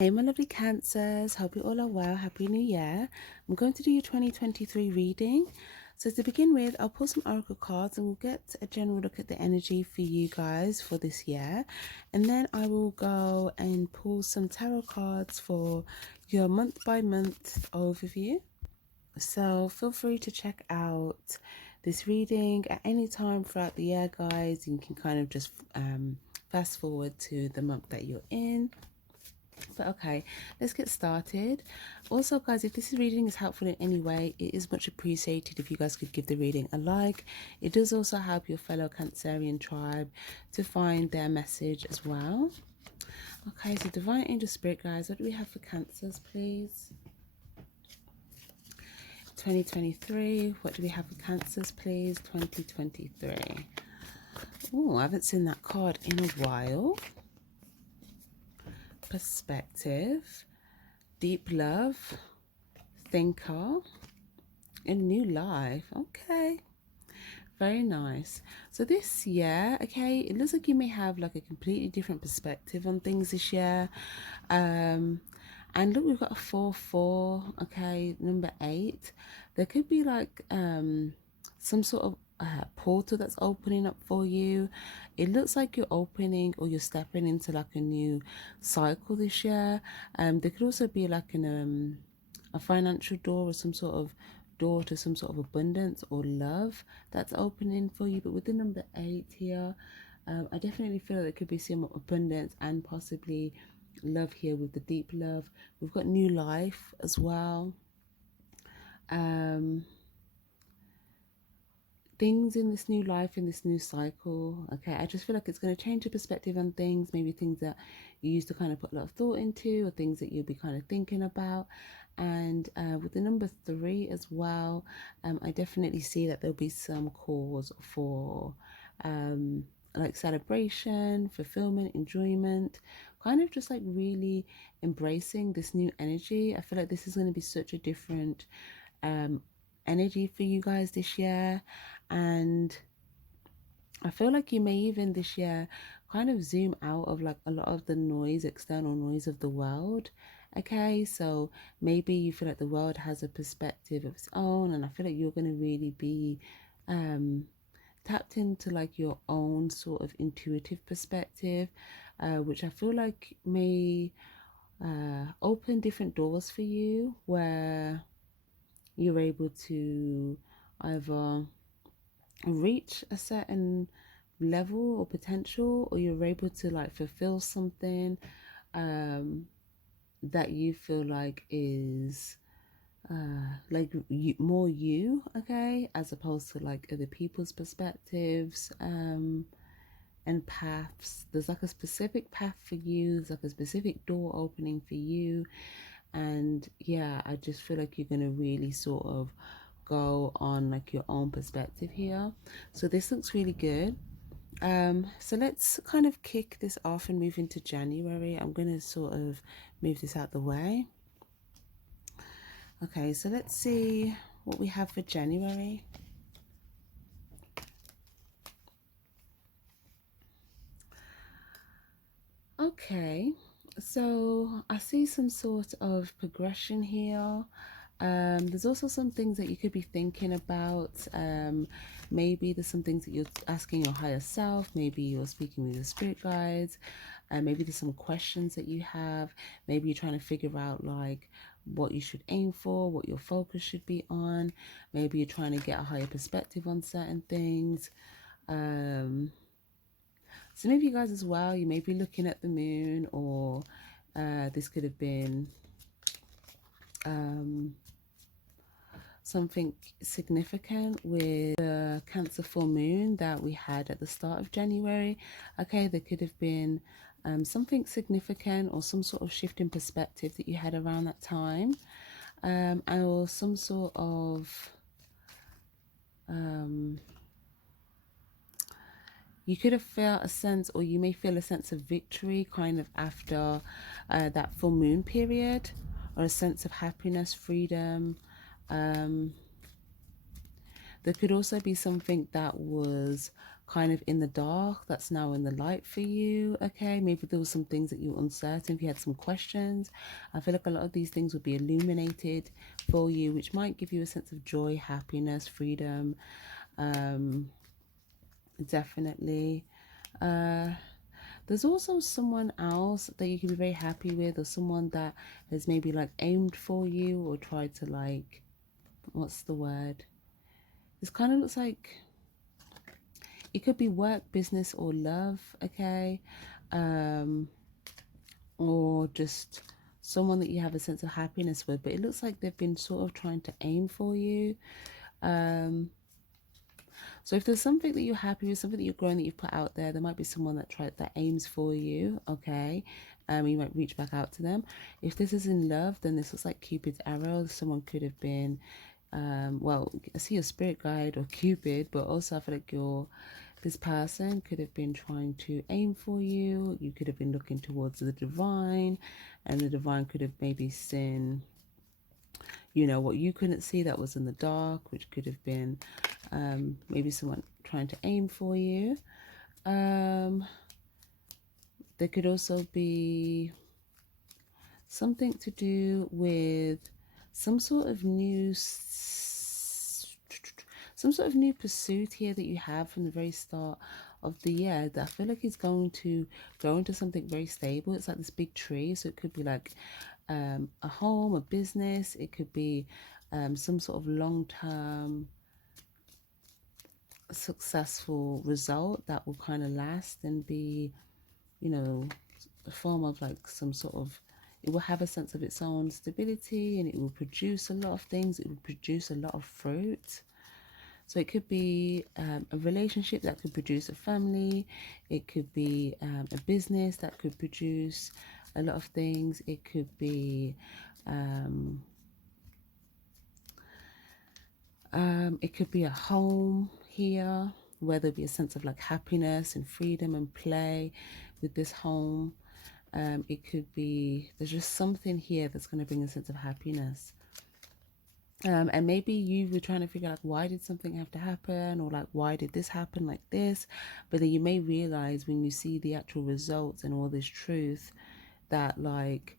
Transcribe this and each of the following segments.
Hey, my lovely Cancers. Hope you all are well. Happy New Year. I'm going to do your 2023 reading. So, to begin with, I'll pull some oracle cards and we'll get a general look at the energy for you guys for this year. And then I will go and pull some tarot cards for your month by month overview. So, feel free to check out this reading at any time throughout the year, guys. You can kind of just fast forward to the month that you're in. But okay, let's get started. Also, guys, if this reading is helpful in any way, it is much appreciated if you guys could give the reading a like. It does also help your fellow Cancerian tribe to find their message as well. Okay, so Divine Angel Spirit, guys, what do we have for Cancers, please? 2023. What do we have for Cancers, please? 2023. Oh, I haven't seen that card in a while. Perspective, deep love, thinker, and new life. Okay, very nice. So this year, okay, it looks like you may have like a completely different perspective on things this year. And look, we've got a 4-4. Okay, number 8. There could be like some sort of portal that's opening up for you. It looks like you're opening or you're stepping into like a new cycle this year. There could also be like a financial door or some sort of door to some sort of abundance or love that's opening for you. But with the number 8 here, I definitely feel there could be some abundance and possibly love here with the deep love. We've got new life as well. Things in this new life, in this new cycle. Okay, I just feel like it's going to change your perspective on things, maybe things that you used to kind of put a lot of thought into, or things that you'll be kind of thinking about. And with the number 3 as well, I definitely see that there'll be some cause for like celebration, fulfillment, enjoyment, kind of just like really embracing this new energy. I feel like this is going to be such a different energy for you guys this year. And I feel like you may even this year kind of zoom out of like a lot of the noise, external noise of the world. Okay, so maybe you feel like the world has a perspective of its own, and I feel like you're going to really be tapped into like your own sort of intuitive perspective, which I feel like may open different doors for you where you're able to either reach a certain level or potential, or you're able to like fulfill something that you feel like is like you, more you, okay, as opposed to like other people's perspectives and paths. There's like a specific path for you, there's like a specific door opening for you. And yeah, I just feel like you're gonna really sort of go on like your own perspective here. So this looks really good. So let's kind of kick this off and move into January. I'm gonna sort of move this out the way. Okay, so let's see what we have for January. Okay, so I see some sort of progression here. There's also some things that you could be thinking about. Maybe there's some things that you're asking your higher self. Maybe you're speaking with your spirit guides. Maybe there's some questions that you have. Maybe you're trying to figure out like what you should aim for, what your focus should be on. Maybe you're trying to get a higher perspective on certain things. Some of you guys as well, you may be looking at the moon, or this could have been something significant with the Cancer full moon that we had at the start of January. Okay, there could have been something significant or some sort of shift in perspective that you had around that time, or some sort of you could have felt a sense, or you may feel a sense of victory kind of after that full moon period, or a sense of happiness, freedom. There could also be something that was kind of in the dark that's now in the light for you. Okay, maybe there was some things that you were uncertain, if you had some questions. I feel like a lot of these things will be illuminated for you, which might give you a sense of joy, happiness, freedom. Definitely. uh there's also someone else that you can be very happy with, or someone that has maybe like aimed for you or tried to like, what's the word, this kind of looks like it could be work, business, or love. Okay, um or just someone that you have a sense of happiness with, but it looks like they've been sort of trying to aim for you. So if there's something that you're happy with, something that you're growing, that you've put out there, there might be someone that aims for you. Okay, you might reach back out to them. If this is in love, then this looks like Cupid's arrow. Someone could have been, well, I see a spirit guide or Cupid, but also I feel like this person could have been trying to aim for you. You could have been looking towards the divine, and the divine could have maybe seen, you know, what you couldn't see that was in the dark, which could have been maybe someone trying to aim for you. There could also be something to do with some sort of new pursuit here that you have from the very start of the year, that I feel like is going to go into something very stable. It's like this big tree, so it could be like a home, a business. It could be some sort of long-term successful result that will kind of last and be, you know, a form of like some sort of, it will have a sense of its own stability, and it will produce a lot of things. It will produce a lot of fruit. So it could be a relationship that could produce a family. It could be a business that could produce a lot of things. It could be a home here, where there'll be a sense of like happiness and freedom and play with this home. It could be, there's just something here that's going to bring a sense of happiness. And maybe you were trying to figure out, like, why did something have to happen, or like, why did this happen like this? But then you may realize when you see the actual results and all this truth, that like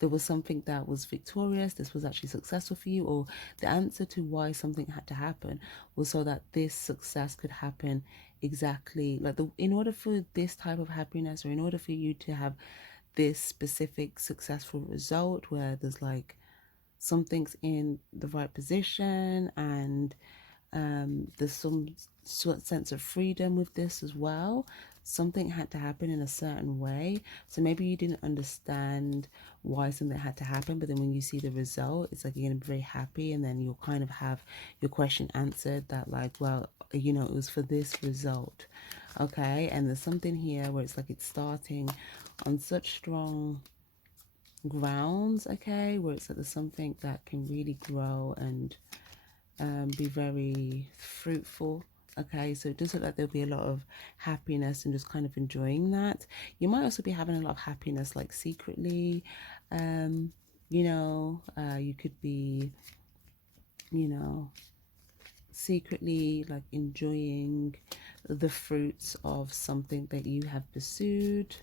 there was something that was victorious, this was actually successful for you, or the answer to why something had to happen was so that this success could happen. Exactly, like in order for this type of happiness, or in order for you to have this specific successful result, where there's like something's in the right position, and there's some sort of sense of freedom with this as well. Something had to happen in a certain way. So maybe you didn't understand why something had to happen, but then when you see the result, it's like you're gonna be very happy, and then you'll kind of have your question answered, that like, well, you know, it was for this result. Okay, and there's something here where it's like it's starting on such strong grounds, okay, where it's like there's something that can really grow and be very fruitful. Okay, so it does look like there'll be a lot of happiness and just kind of enjoying that. You might also be having a lot of happiness like secretly. You know, you could be, you know, secretly like enjoying the fruits of something that you have pursued.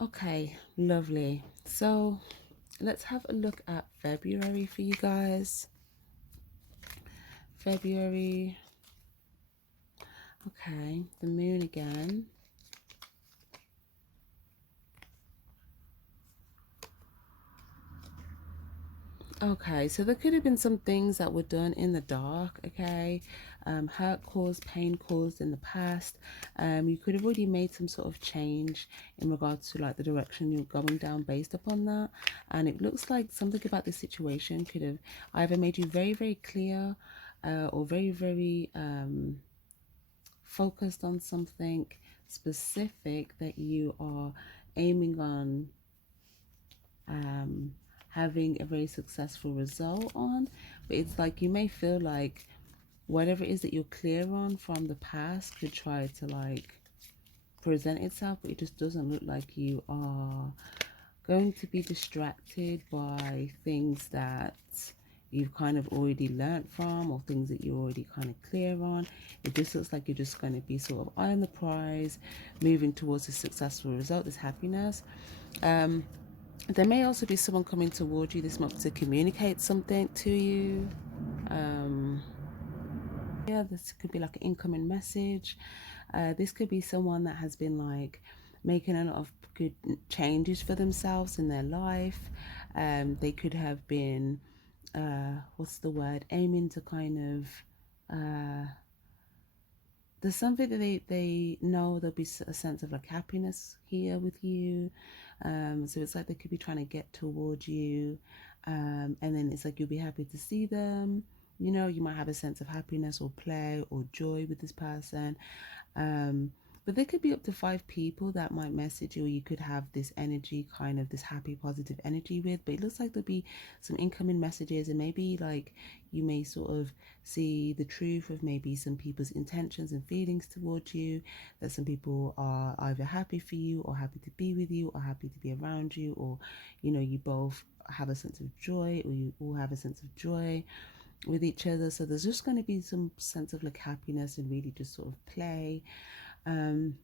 Okay, lovely. So let's have a look at February for you guys. February. Okay, the moon again. Okay, so there could have been some things that were done in the dark, okay? Hurt caused, pain caused in the past. You could have already made some sort of change in regards to like the direction you're going down based upon that. And it looks like something about this situation could have either made you very, very clear, or very, very focused on something specific that you are aiming on having a very successful result on. But it's like you may feel like whatever it is that you're clear on from the past could try to like present itself, but it just doesn't look like you are going to be distracted by things that you've kind of already learnt from, or things that you're already kind of clear on. It just looks like you're just going to be sort of eye on the prize, moving towards a successful result, this happiness. There may also be someone coming towards you this month to communicate something to you. Yeah, this could be like an incoming message. This could be someone that has been like making a lot of good changes for themselves in their life. They could have been, what's the word, aiming to kind of, there's something that they know there'll be a sense of like happiness here with you. So it's like they could be trying to get towards you, and then it's like you'll be happy to see them. You know, you might have a sense of happiness or play or joy with this person. um, but there could be up to 5 people that might message you, or you could have this energy, kind of this happy, positive energy with. But it looks like there'll be some incoming messages, and maybe like you may sort of see the truth of maybe some people's intentions and feelings towards you. That some people are either happy for you, or happy to be with you, or happy to be around you, or you know, you both have a sense of joy, or you all have a sense of joy with each other. So there's just going to be some sense of like happiness and really just sort of play. um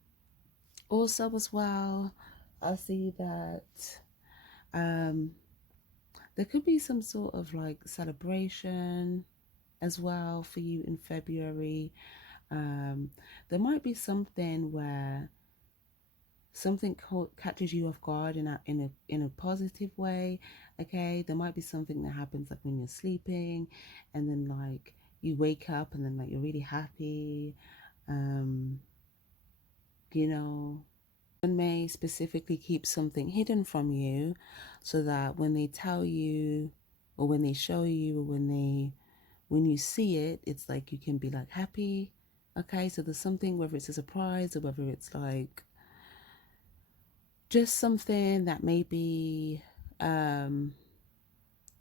Also as well, I see that um there could be some sort of like celebration as well for you in February. There might be something where something catches you off guard in a positive way. Okay, there might be something that happens like when you're sleeping, and then like you wake up and then like you're really happy. um you know, one may specifically keep something hidden from you, so that when they tell you, or when they show you, or when you see it, it's like you can be like happy. Okay, so there's something, whether it's a surprise or whether it's like just something that maybe,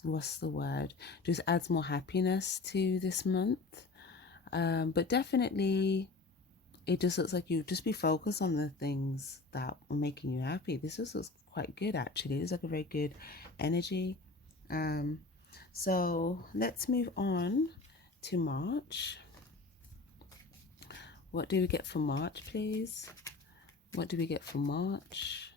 what's the word, just adds more happiness to this month. But definitely it just looks like you just be focused on the things that are making you happy. This just looks quite good actually. It's like a very good energy. um so let's move on to March. What do we get for March, please? What do we get for March?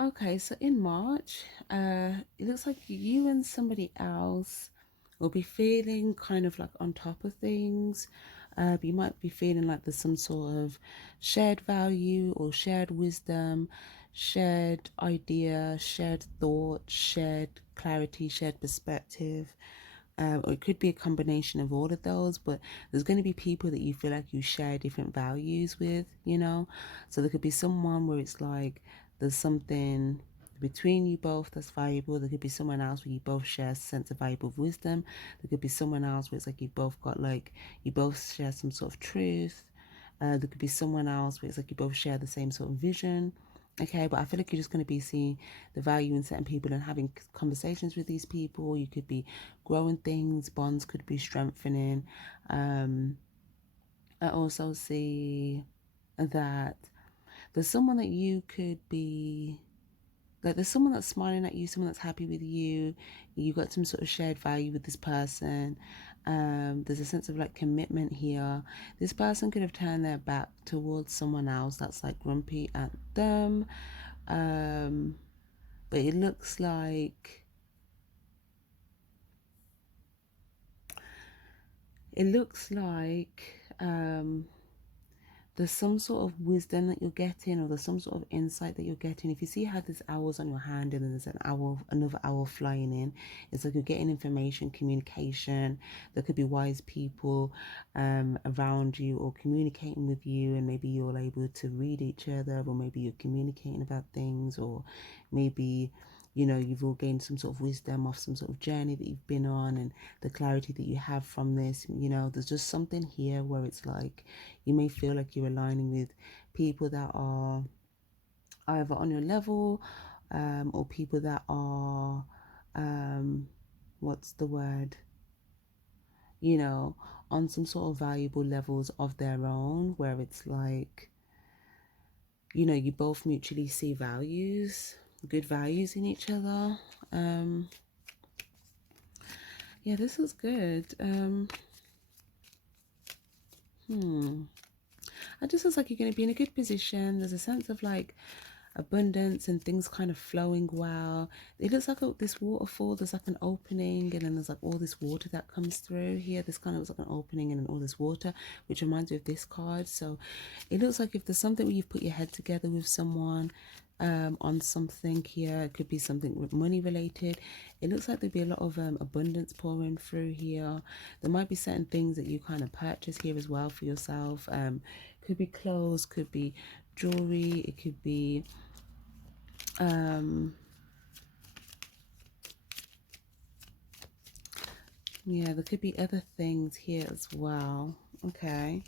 Okay, so in March, it looks like you and somebody else will be feeling kind of like on top of things. You might be feeling like there's some sort of shared value or shared wisdom, shared idea, shared thought, shared clarity, shared perspective. Or it could be a combination of all of those, but there's going to be people that you feel like you share different values with, you know? So there could be someone where it's like there's something between you both that's valuable. There could be someone else where you both share a sense of valuable wisdom. There could be someone else where it's like you both got like, you both share some sort of truth. There could be someone else where it's like you both share the same sort of vision. Okay, but I feel like you're just going to be seeing the value in certain people and having conversations with these people. You could be growing things, bonds could be strengthening. I also see that there's someone that you could be like, there's someone that's smiling at you, someone that's happy with you. You got some sort of shared value with this person. There's a sense of like commitment here. This person could have turned their back towards someone else that's like grumpy at them. um but it looks like, it looks like there's some sort of wisdom that you're getting, or there's some sort of insight that you're getting. If you see how there's owls on your hand and then there's an owl, another owl flying in, it's like you're getting information, communication. There could be wise people around you or communicating with you, and maybe you're able to read each other, or maybe you're communicating about things, or maybe, you know, you've all gained some sort of wisdom off some sort of journey that you've been on, and the clarity that you have from this. You know, there's just something here where it's like you may feel like you're aligning with people that are either on your level, or people that are, what's the word, you know, on some sort of valuable levels of their own, where it's like, you know, you both mutually see values, good values in each other. Yeah, this is good. It just looks like you're going to be in a good position. There's a sense of like abundance and things kind of flowing well. It looks like this waterfall, there's like an opening, and then there's like all this water that comes through here. This kind of looks like an opening and then all this water, which reminds me of this card. So it looks like if there's something where you've put your head together with someone, on something here, it could be something with money related. It looks like there'd be a lot of abundance pouring through here. There might be certain things that you kind of purchase here as well for yourself. Could be clothes, could be jewelry, it could be yeah, there could be other things here as well. Okay.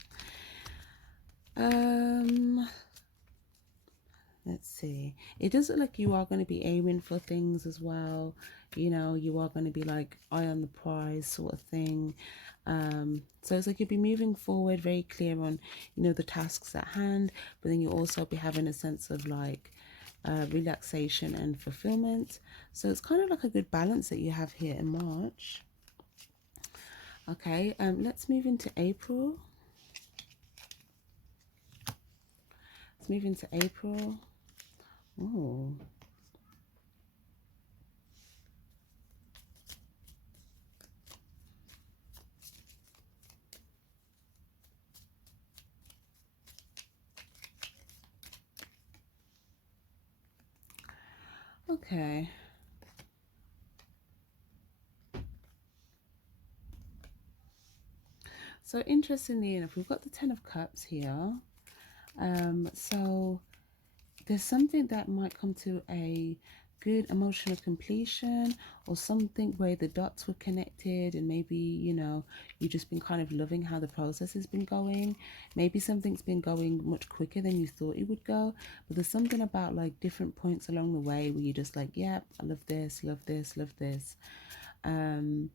Let's see. It does look like you are going to be aiming for things as well. You know, you are going to be like eye on the prize sort of thing. So it's like you'll be moving forward, very clear on, you know, the tasks at hand, but then you'll also be having a sense of like relaxation and fulfillment. So it's kind of like a good balance that you have here in March. Okay, let's move into April. Let's move into April. Oh. Okay. So interestingly enough, we've got the Ten of Cups here. So there's something that might come to a good emotional completion, or something where the dots were connected, and maybe, you know, you've just been kind of loving how the process has been going. Maybe something's been going much quicker than you thought it would go, but there's something about like different points along the way where you're just like, yeah, I love this, love this, love this. And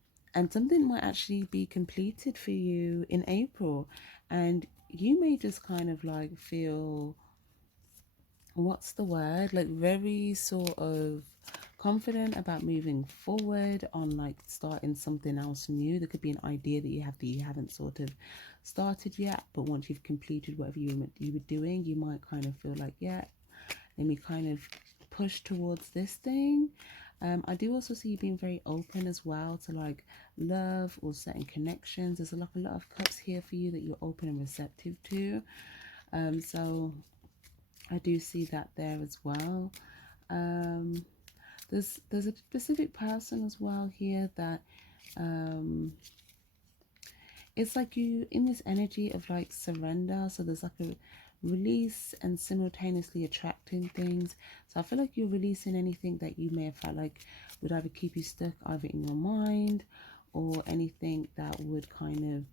something might actually be completed for you in April, and you may just kind of like feel, what's the word, like very sort of confident about moving forward on like starting something else new. There could be an idea that you have that you haven't sort of started yet, but once you've completed whatever you were doing, you might kind of feel like, yeah, let me kind of push towards this thing. I do also see you being very open as well to like love or certain connections. There's a lot of cups here for you that you're open and receptive to. So I do see that there as well. There's a specific person as well here that it's like you in this energy of like surrender. So there's like a release and simultaneously attracting things. So I feel like you're releasing anything that you may have felt like would either keep you stuck either in your mind, or anything that would kind of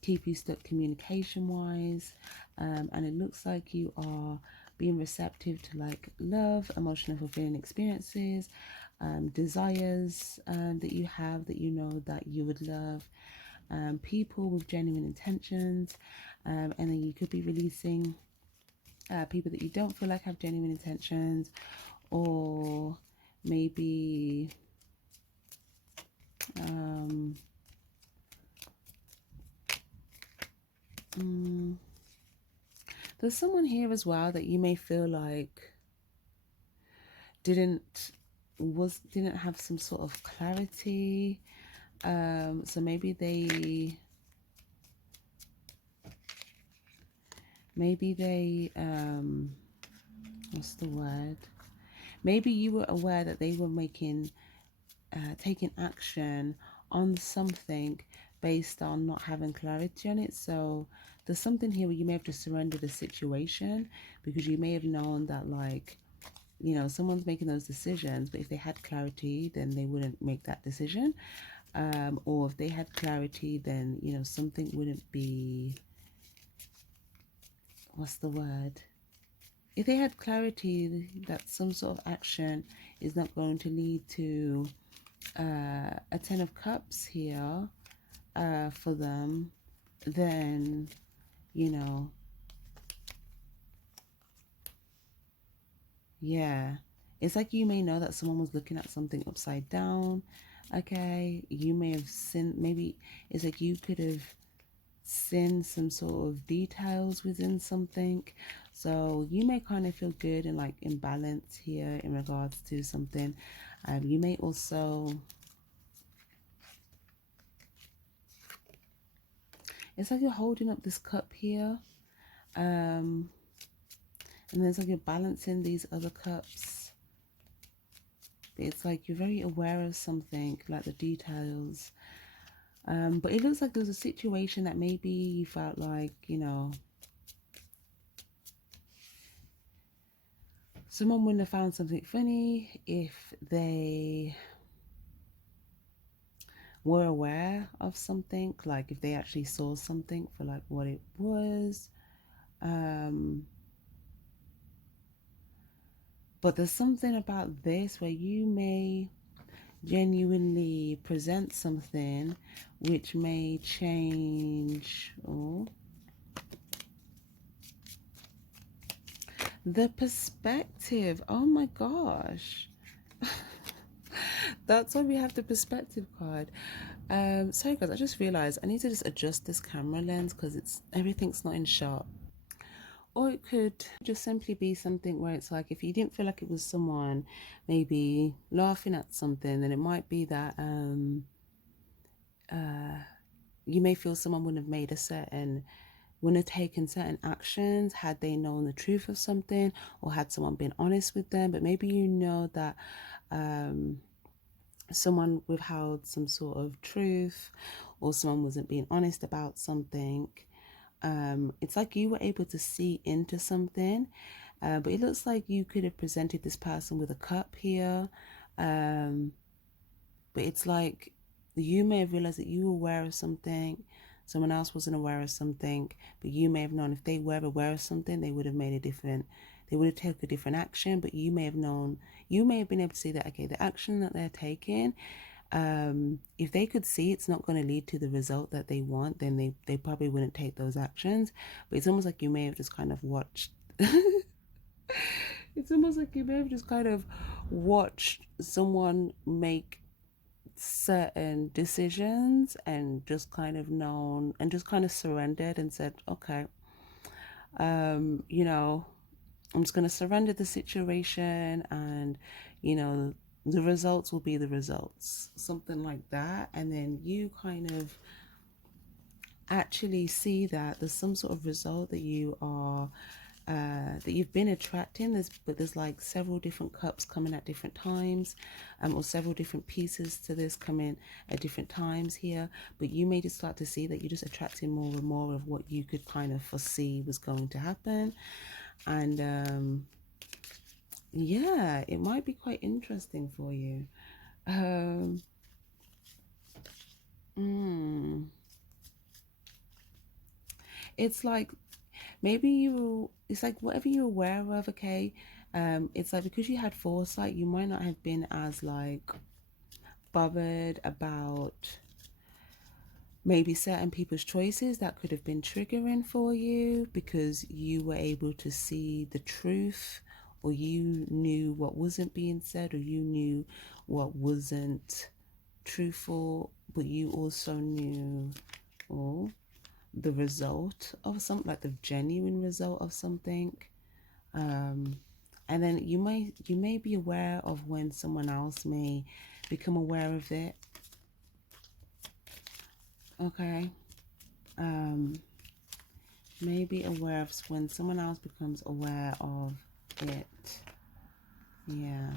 keep you stuck communication wise. And it looks like you are being receptive to like love, emotional fulfilling experiences, desires that you have that you know that you would love, people with genuine intentions, and then you could be releasing people that you don't feel like have genuine intentions, or maybe there's someone here as well that you may feel like didn't have some sort of clarity. So maybe they what's the word, maybe you were aware that they were taking action on something based on not having clarity on it. So there's something here where you may have just surrendered a situation because you may have known that, like, you know, someone's making those decisions, but if they had clarity, then they wouldn't make that decision. Or if they had clarity, then, you know, something wouldn't be, what's the word? If they had clarity that some sort of action is not going to lead to a Ten of Cups here, for them, then, you know, yeah. It's like you may know that someone was looking at something upside down. Okay. You may have seen, maybe it's like you could have seen some sort of details within something. So you may kind of feel good and like in balance here in regards to something. You may also, it's like you're holding up this cup here. And then it's like you're balancing these other cups. It's like you're very aware of something, like the details. But it looks like there's a situation that maybe you felt like, you know, someone wouldn't have found something funny if they were aware of something, like if they actually saw something for like what it was. But there's something about this where you may genuinely present something which may change the perspective. Oh my gosh. That's why we have the perspective card. Sorry guys, I just realized I need to just adjust this camera lens because everything's not in sharp. Or it could just simply be something where it's like if you didn't feel like it was someone maybe laughing at something, then it might be that you may feel someone wouldn't have taken certain actions had they known the truth of something, or had someone been honest with them. But maybe you know that someone withheld some sort of truth, or someone wasn't being honest about something. It's like you were able to see into something, but it looks like you could have presented this person with a cup here. But it's like you may have realized that you were aware of something, someone else wasn't aware of something, but you may have known if they were aware of something, they would have they would have taken a different action. But you may have known, you may have been able to see that, okay, the action that they're taking, if they could see it's not going to lead to the result that they want, then they probably wouldn't take those actions. But it's almost like you may have just kind of watched. It's almost like you may have just kind of watched someone make certain decisions and just kind of known and just kind of surrendered and said, okay, you know, I'm just going to surrender the situation, and, you know, the results will be the results, something like that. And then you kind of actually see that there's some sort of result that you've been attracting. There's like several different cups coming at different times, or several different pieces to this coming at different times here. But you may just start to see that you're just attracting more and more of what you could kind of foresee was going to happen. And yeah, it might be quite interesting for you. Um, mm, it's like it's like whatever you're aware of, okay? It's like because you had foresight, you might not have been as like bothered about maybe certain people's choices that could have been triggering for you, because you were able to see the truth, or you knew what wasn't being said, or you knew what wasn't truthful, but you also knew the result of something, like the genuine result of something. And then you may be aware of when someone else may become aware of it. Okay. May be aware of when someone else becomes aware of it. Yeah.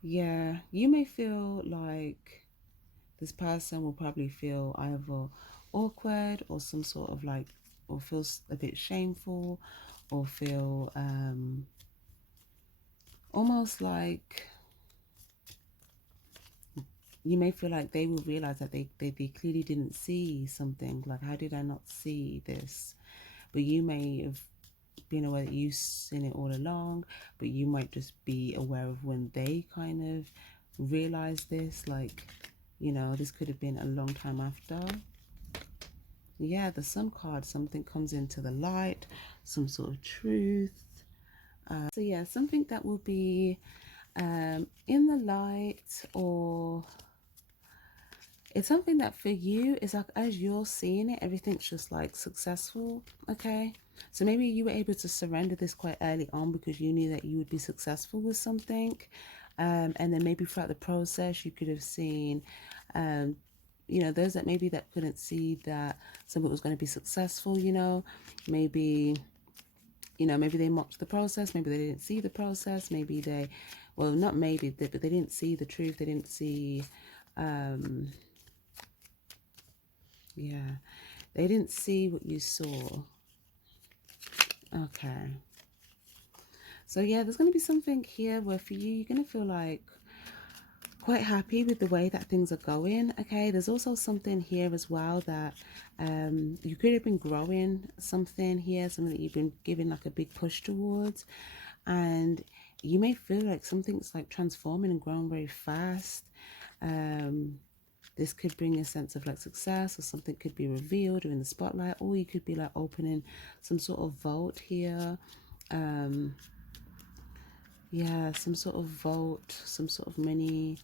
Yeah. You may feel like this person will probably feel either awkward, or some sort of like, or feels a bit shameful, or feel almost like you may feel like they will realize that they clearly didn't see something, like, how did I not see this? But you may have been aware that you've seen it all along, but you might just be aware of when they kind of realize this, like, You know, this could have been a long time after. Yeah, the Sun card, something comes into the light, some sort of truth. So yeah, something that will be in the light, or it's something that for you is like as you're seeing it, everything's just like successful. Okay, so maybe you were able to surrender this quite early on because you knew that you would be successful with something, and then maybe throughout the process you could have seen you know, those that maybe that couldn't see that something was going to be successful, you know, maybe, you know, maybe they mocked the process, maybe they didn't see the process, maybe they, well, not maybe, but they didn't see the truth, they didn't see, yeah, they didn't see what you saw. Okay. So yeah, there's going to be something here where for you, you're going to feel like quite happy with the way that things are going. Okay, there's also something here as well that you could have been growing something here, something that you've been giving like a big push towards, and you may feel like something's like transforming and growing very fast. This could bring a sense of like success, or something could be revealed or in the spotlight, or you could be like opening some sort of vault here. Yeah, some sort of vault, some sort of mini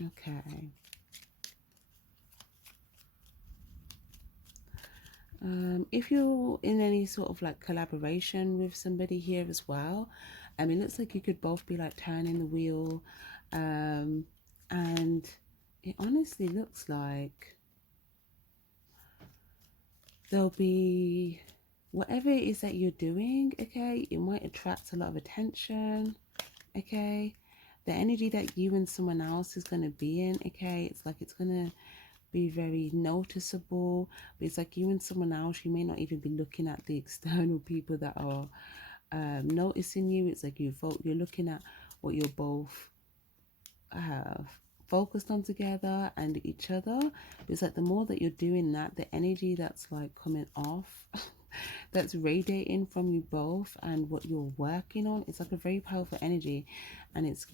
okay. If you're in any sort of like collaboration with somebody here as well, it looks like you could both be like turning the wheel, and it honestly looks like there'll be whatever it is that you're doing, okay, it might attract a lot of attention, okay. The energy that you and someone else is going to be in, okay, it's like it's going to be very noticeable, but it's like you and someone else, you may not even be looking at the external people that are noticing you. It's like you're looking at what you're both have focused on together and each other. It's like the more that you're doing that, the energy that's like coming off that's radiating from you both and what you're working on, it's like a very powerful energy, and it's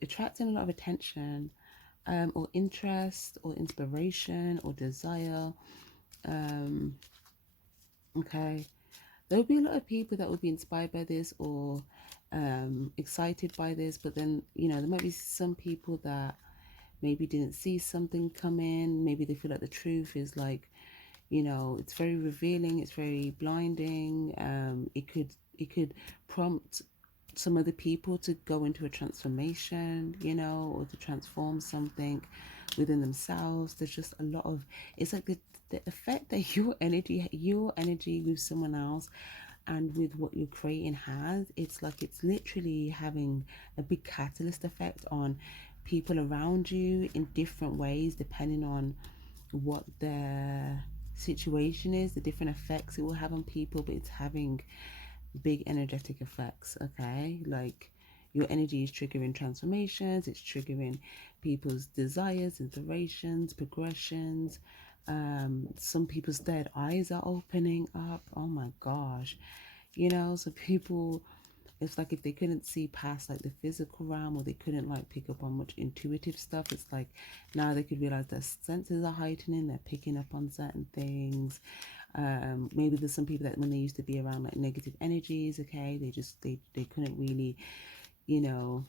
attracting a lot of attention, or interest or inspiration or desire. Okay, there'll be a lot of people that will be inspired by this, or excited by this, but then, you know, there might be some people that maybe didn't see something come in. Maybe they feel like the truth is like, you know, it's very revealing, it's very blinding. It could prompt some other people to go into a transformation, you know, or to transform something within themselves. There's just a lot of, it's like the effect that your energy with someone else and with what you're creating has, it's like it's literally having a big catalyst effect on people around you in different ways, depending on what their situation is, the different effects it will have on people, but it's having big energetic effects. Okay, like your energy is triggering transformations, it's triggering people's desires, inspirations, progressions. Some people's third eyes are opening up. Oh my gosh, you know, so people, it's like if they couldn't see past like the physical realm, or they couldn't like pick up on much intuitive stuff, it's like now they could realize their senses are heightening, they're picking up on certain things. Maybe there's some people that when they used to be around like negative energies, okay, they couldn't really, you know,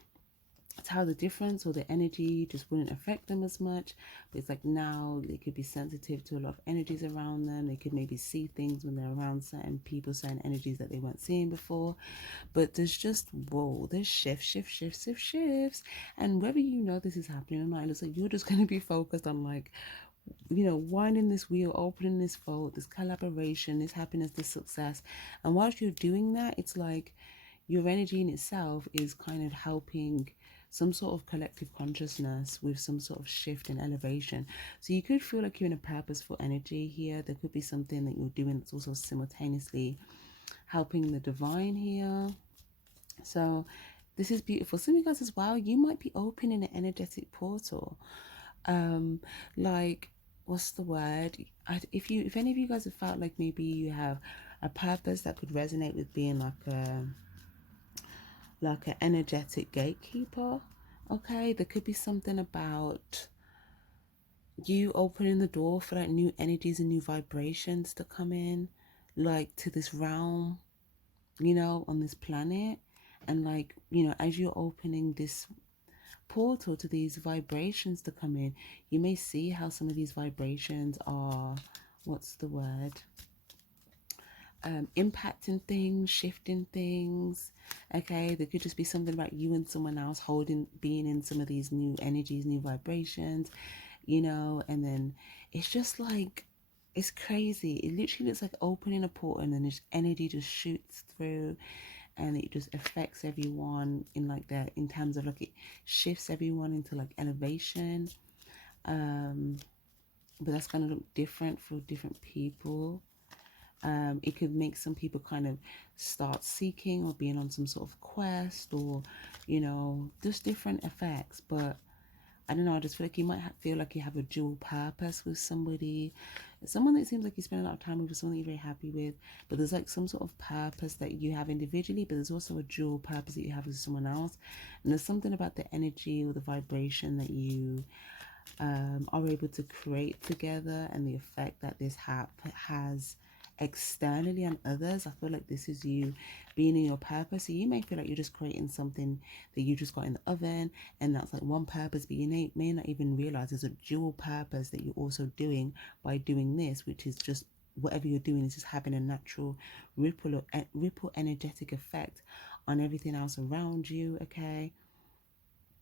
tell the difference, or the energy just wouldn't affect them as much. But it's like now they could be sensitive to a lot of energies around them. They could maybe see things when they're around certain people, certain energies that they weren't seeing before. But there's just, whoa, there's shifts. And whether you know this is happening or not, it looks like you're just going to be focused on like, you know, winding this wheel, opening this vault, this collaboration, this happiness, this success. And whilst you're doing that, it's like your energy in itself is kind of helping some sort of collective consciousness with some sort of shift and elevation. So you could feel like you're in a purposeful energy here. There could be something that you're doing that's also simultaneously helping the divine here. So this is beautiful. Some of you guys as well, you might be opening an energetic portal. Like, what's the word? If any of you guys have felt like maybe you have a purpose that could resonate with being like an energetic gatekeeper, Okay, there could be something about you opening the door for like new energies and new vibrations to come in, like to this realm, you know, on this planet. And like, you know, as you're opening this portal to these vibrations to come in, you may see how some of these vibrations are, what's the word? Impacting things, shifting things. Okay, there could just be something about you and someone else being in some of these new energies, new vibrations, you know, and then it's just like, it's crazy. It literally looks like opening a portal and then this energy just shoots through and it just affects everyone in like that, in terms of like it shifts everyone into like elevation. Um, but that's gonna look different for different people. It could make some people kind of start seeking or being on some sort of quest, or, you know, just different effects. But I don't know, I just feel like you might feel like you have a dual purpose with somebody, someone that seems like you spend a lot of time with, someone that you're very happy with, but there's like some sort of purpose that you have individually, but there's also a dual purpose that you have with someone else. And there's something about the energy or the vibration that you are able to create together, and the effect that this has externally on others. I feel like this is you being in your purpose. So you may feel like you're just creating something that you just got in the oven, and that's like one purpose, but you may not even realize there's a dual purpose that you're also doing by doing this, which is just whatever you're doing is just having a natural ripple energetic effect on everything else around you. Okay,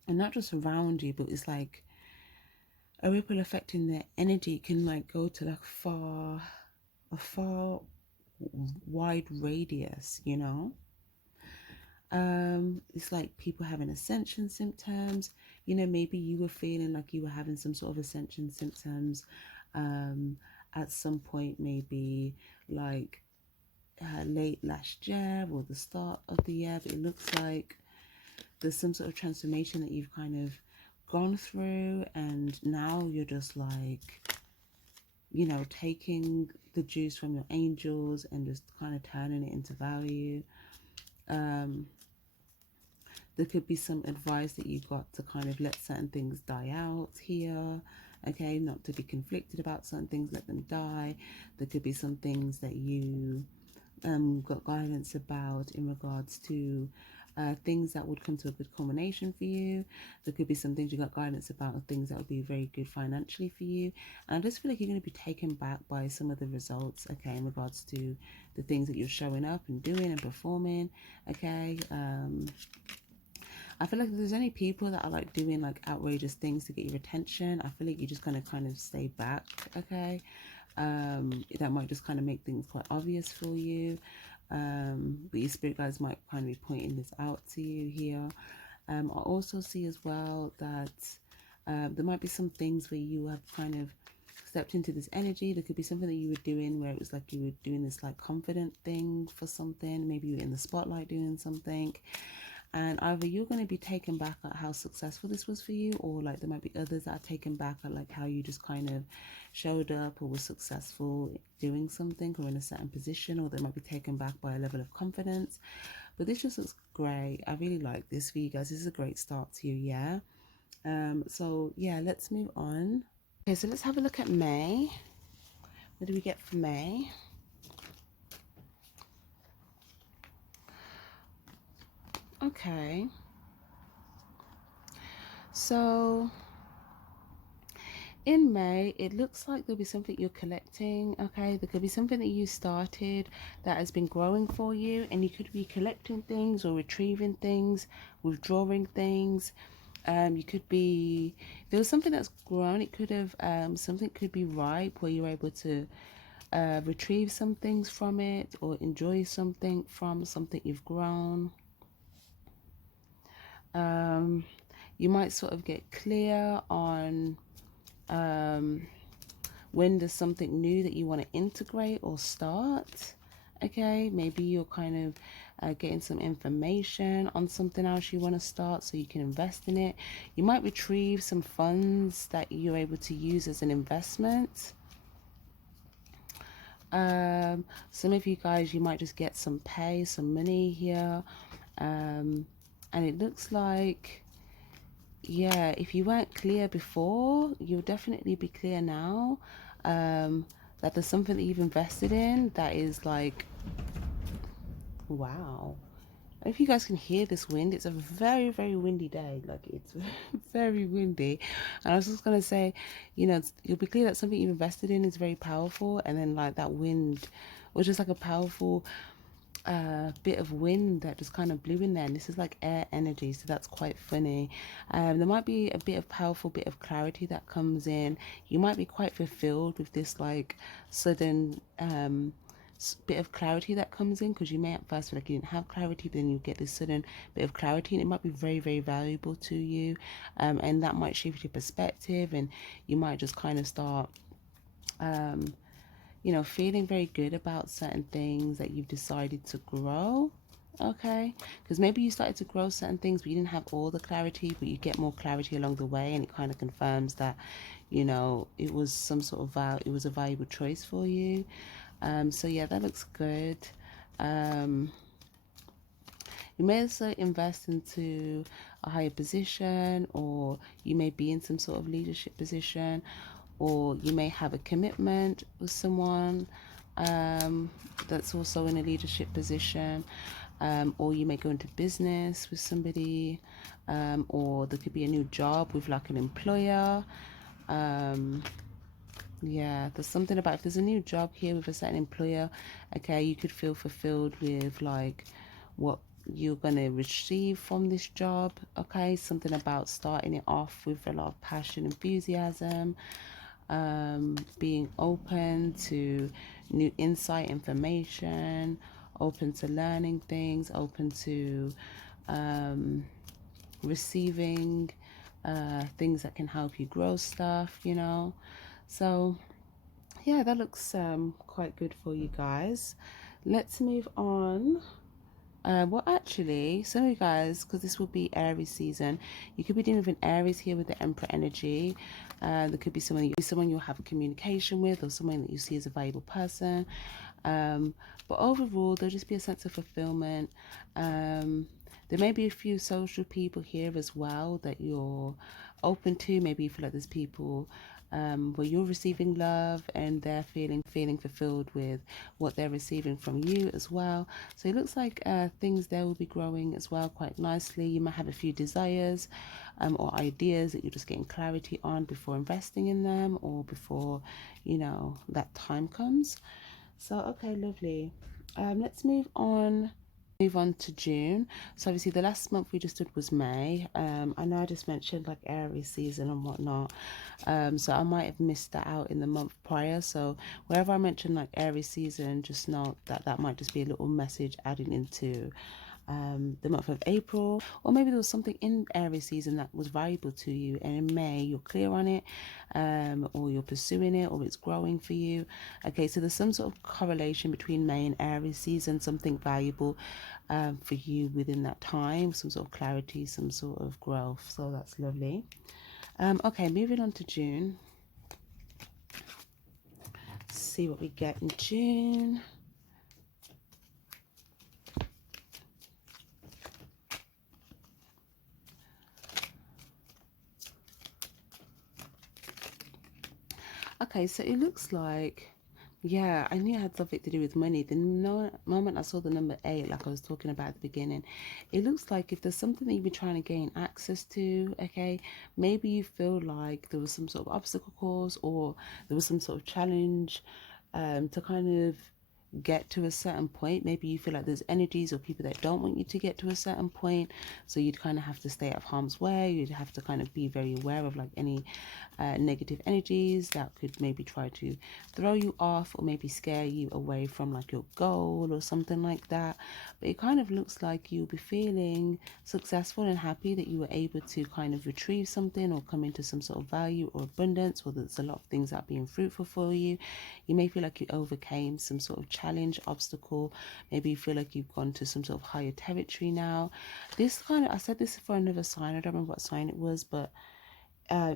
and not just around you, but it's like a ripple effect in the energy can like go to like a far wide radius, you know. It's like people having ascension symptoms, you know, maybe you were feeling like you were having some sort of ascension symptoms um at some point, maybe like late last year or the start of the year, but it looks like there's some sort of transformation that you've kind of gone through, and now you're just like, you know, taking the juice from your angels and just kind of turning it into value. Um, there could be some advice that you got to kind of let certain things die out here. Okay, not to be conflicted about certain things, let them die. There could be some things that you got guidance about in regards to things that would come to a good culmination for you. There could be some things you got guidance about, things that would be very good financially for you. And I just feel like you're going to be taken back by some of the results, okay, in regards to the things that you're showing up and doing and performing, okay. I feel like if there's any people that are like doing like outrageous things to get your attention, I feel like you're just going to kind of stay back, okay. That might just kind of make things quite obvious for you, but your spirit guides might kind of be pointing this out to you here. I also see as well that there might be some things where you have kind of stepped into this energy. There could be something that you were doing where it was like you were doing this like confident thing for something. Maybe you were in the spotlight doing something, and either you're going to be taken back at how successful this was for you, or like there might be others that are taken back at like how you just kind of showed up or was successful doing something or in a certain position, or they might be taken back by a level of confidence. But this just looks great. I really like this for you guys. This is a great start to your year. So yeah, let's move on. Okay, so let's have a look at May. What do we get for May? Okay, so in May, it looks like there'll be something you're collecting. Okay, there could be something that you started that has been growing for you, and you could be collecting things or retrieving things, withdrawing things. You could be, if there was something that's grown, it could have something could be ripe where you're able to retrieve some things from it or enjoy something from something you've grown. Um, you might sort of get clear on when there's something new that you want to integrate or start. Okay, maybe you're kind of getting some information on something else you want to start so you can invest in it. You might retrieve some funds that you're able to use as an investment. Some of you guys, you might just get some pay, some money here. And it looks like yeah, if you weren't clear before, you'll definitely be clear now. Um, that there's something that you've invested in that is like, wow. If you guys can hear this wind, it's a very, very windy day. Like it's very windy. And I was just gonna say, you'll be clear that something you've invested in is very powerful, and then like that wind was just like a powerful bit of wind that just kind of blew in there. And this is like air energy, so that's quite funny. There might be a bit of powerful bit of clarity that comes in. You might be quite fulfilled with this like sudden bit of clarity that comes in, because you may at first feel like you didn't have clarity, but then you get this sudden bit of clarity, and it might be very, very valuable to you. And that might shift your perspective, and you might just kind of start um, feeling very good about certain things that you've decided to grow. Okay, because maybe you started to grow certain things, but you didn't have all the clarity, but you get more clarity along the way, and it kind of confirms that, it was some sort of it was a valuable choice for you. So yeah, that looks good. Um, you may also invest into a higher position, or you may be in some sort of leadership position, or you may have a commitment with someone that's also in a leadership position, or you may go into business with somebody, or there could be a new job with like an employer. Um, yeah, there's something about if there's a new job here with a certain employer, okay, you could feel fulfilled with like what you're gonna receive from this job, okay? Something about starting it off with a lot of passion, enthusiasm, being open to new insight, information, open to learning things, open to um, receiving things that can help you grow stuff. So yeah, that looks quite good for you guys. Let's move on. Well, actually, some of you guys, because this will be Aries season, you could be dealing with an Aries here with the Emperor energy. There could be someone you'll have communication with, or someone that you see as a valuable person. But overall, there'll just be a sense of fulfillment. There may be a few social people here as well that you're open to. Maybe you feel like there's people where you're receiving love and they're feeling fulfilled with what they're receiving from you as well. So it looks like things there will be growing as well quite nicely. You might have a few desires or ideas that you're just getting clarity on before investing in them, or before that time comes. So okay, lovely. Let's move on. Move on to June. So obviously the last month we just did was May. I know I just mentioned like Aries season and whatnot. So I might have missed that out in the month prior. So wherever I mention like Aries season, just know that that might just be a little message adding into the month of April, or maybe there was something in Aries season that was valuable to you, and in May you're clear on it, or you're pursuing it, or it's growing for you. Okay, so there's some sort of correlation between May and Aries season, something valuable for you within that time, some sort of clarity, some sort of growth. So that's lovely. Okay, moving on to June. Let's see what we get in June. Okay, so it looks like, yeah, I knew it had something to do with money. The moment I saw the number 8, like I was talking about at the beginning, it looks like if there's something that you've been trying to gain access to, okay, maybe you feel like there was some sort of obstacle course, or there was some sort of challenge to kind of get to a certain point. Maybe you feel like there's energies or people that don't want you to get to a certain point, so you'd kind of have to stay out of harm's way. You'd have to kind of be very aware of like any negative energies that could maybe try to throw you off, or maybe scare you away from like your goal or something like that. But it kind of looks like you'll be feeling successful and happy that you were able to kind of retrieve something, or come into some sort of value or abundance, or there's a lot of things that are being fruitful for you. You may feel like you overcame some sort of challenge, obstacle. Maybe you feel like you've gone to some sort of higher territory now. This kind of, I said this for another sign, I don't remember what sign it was, but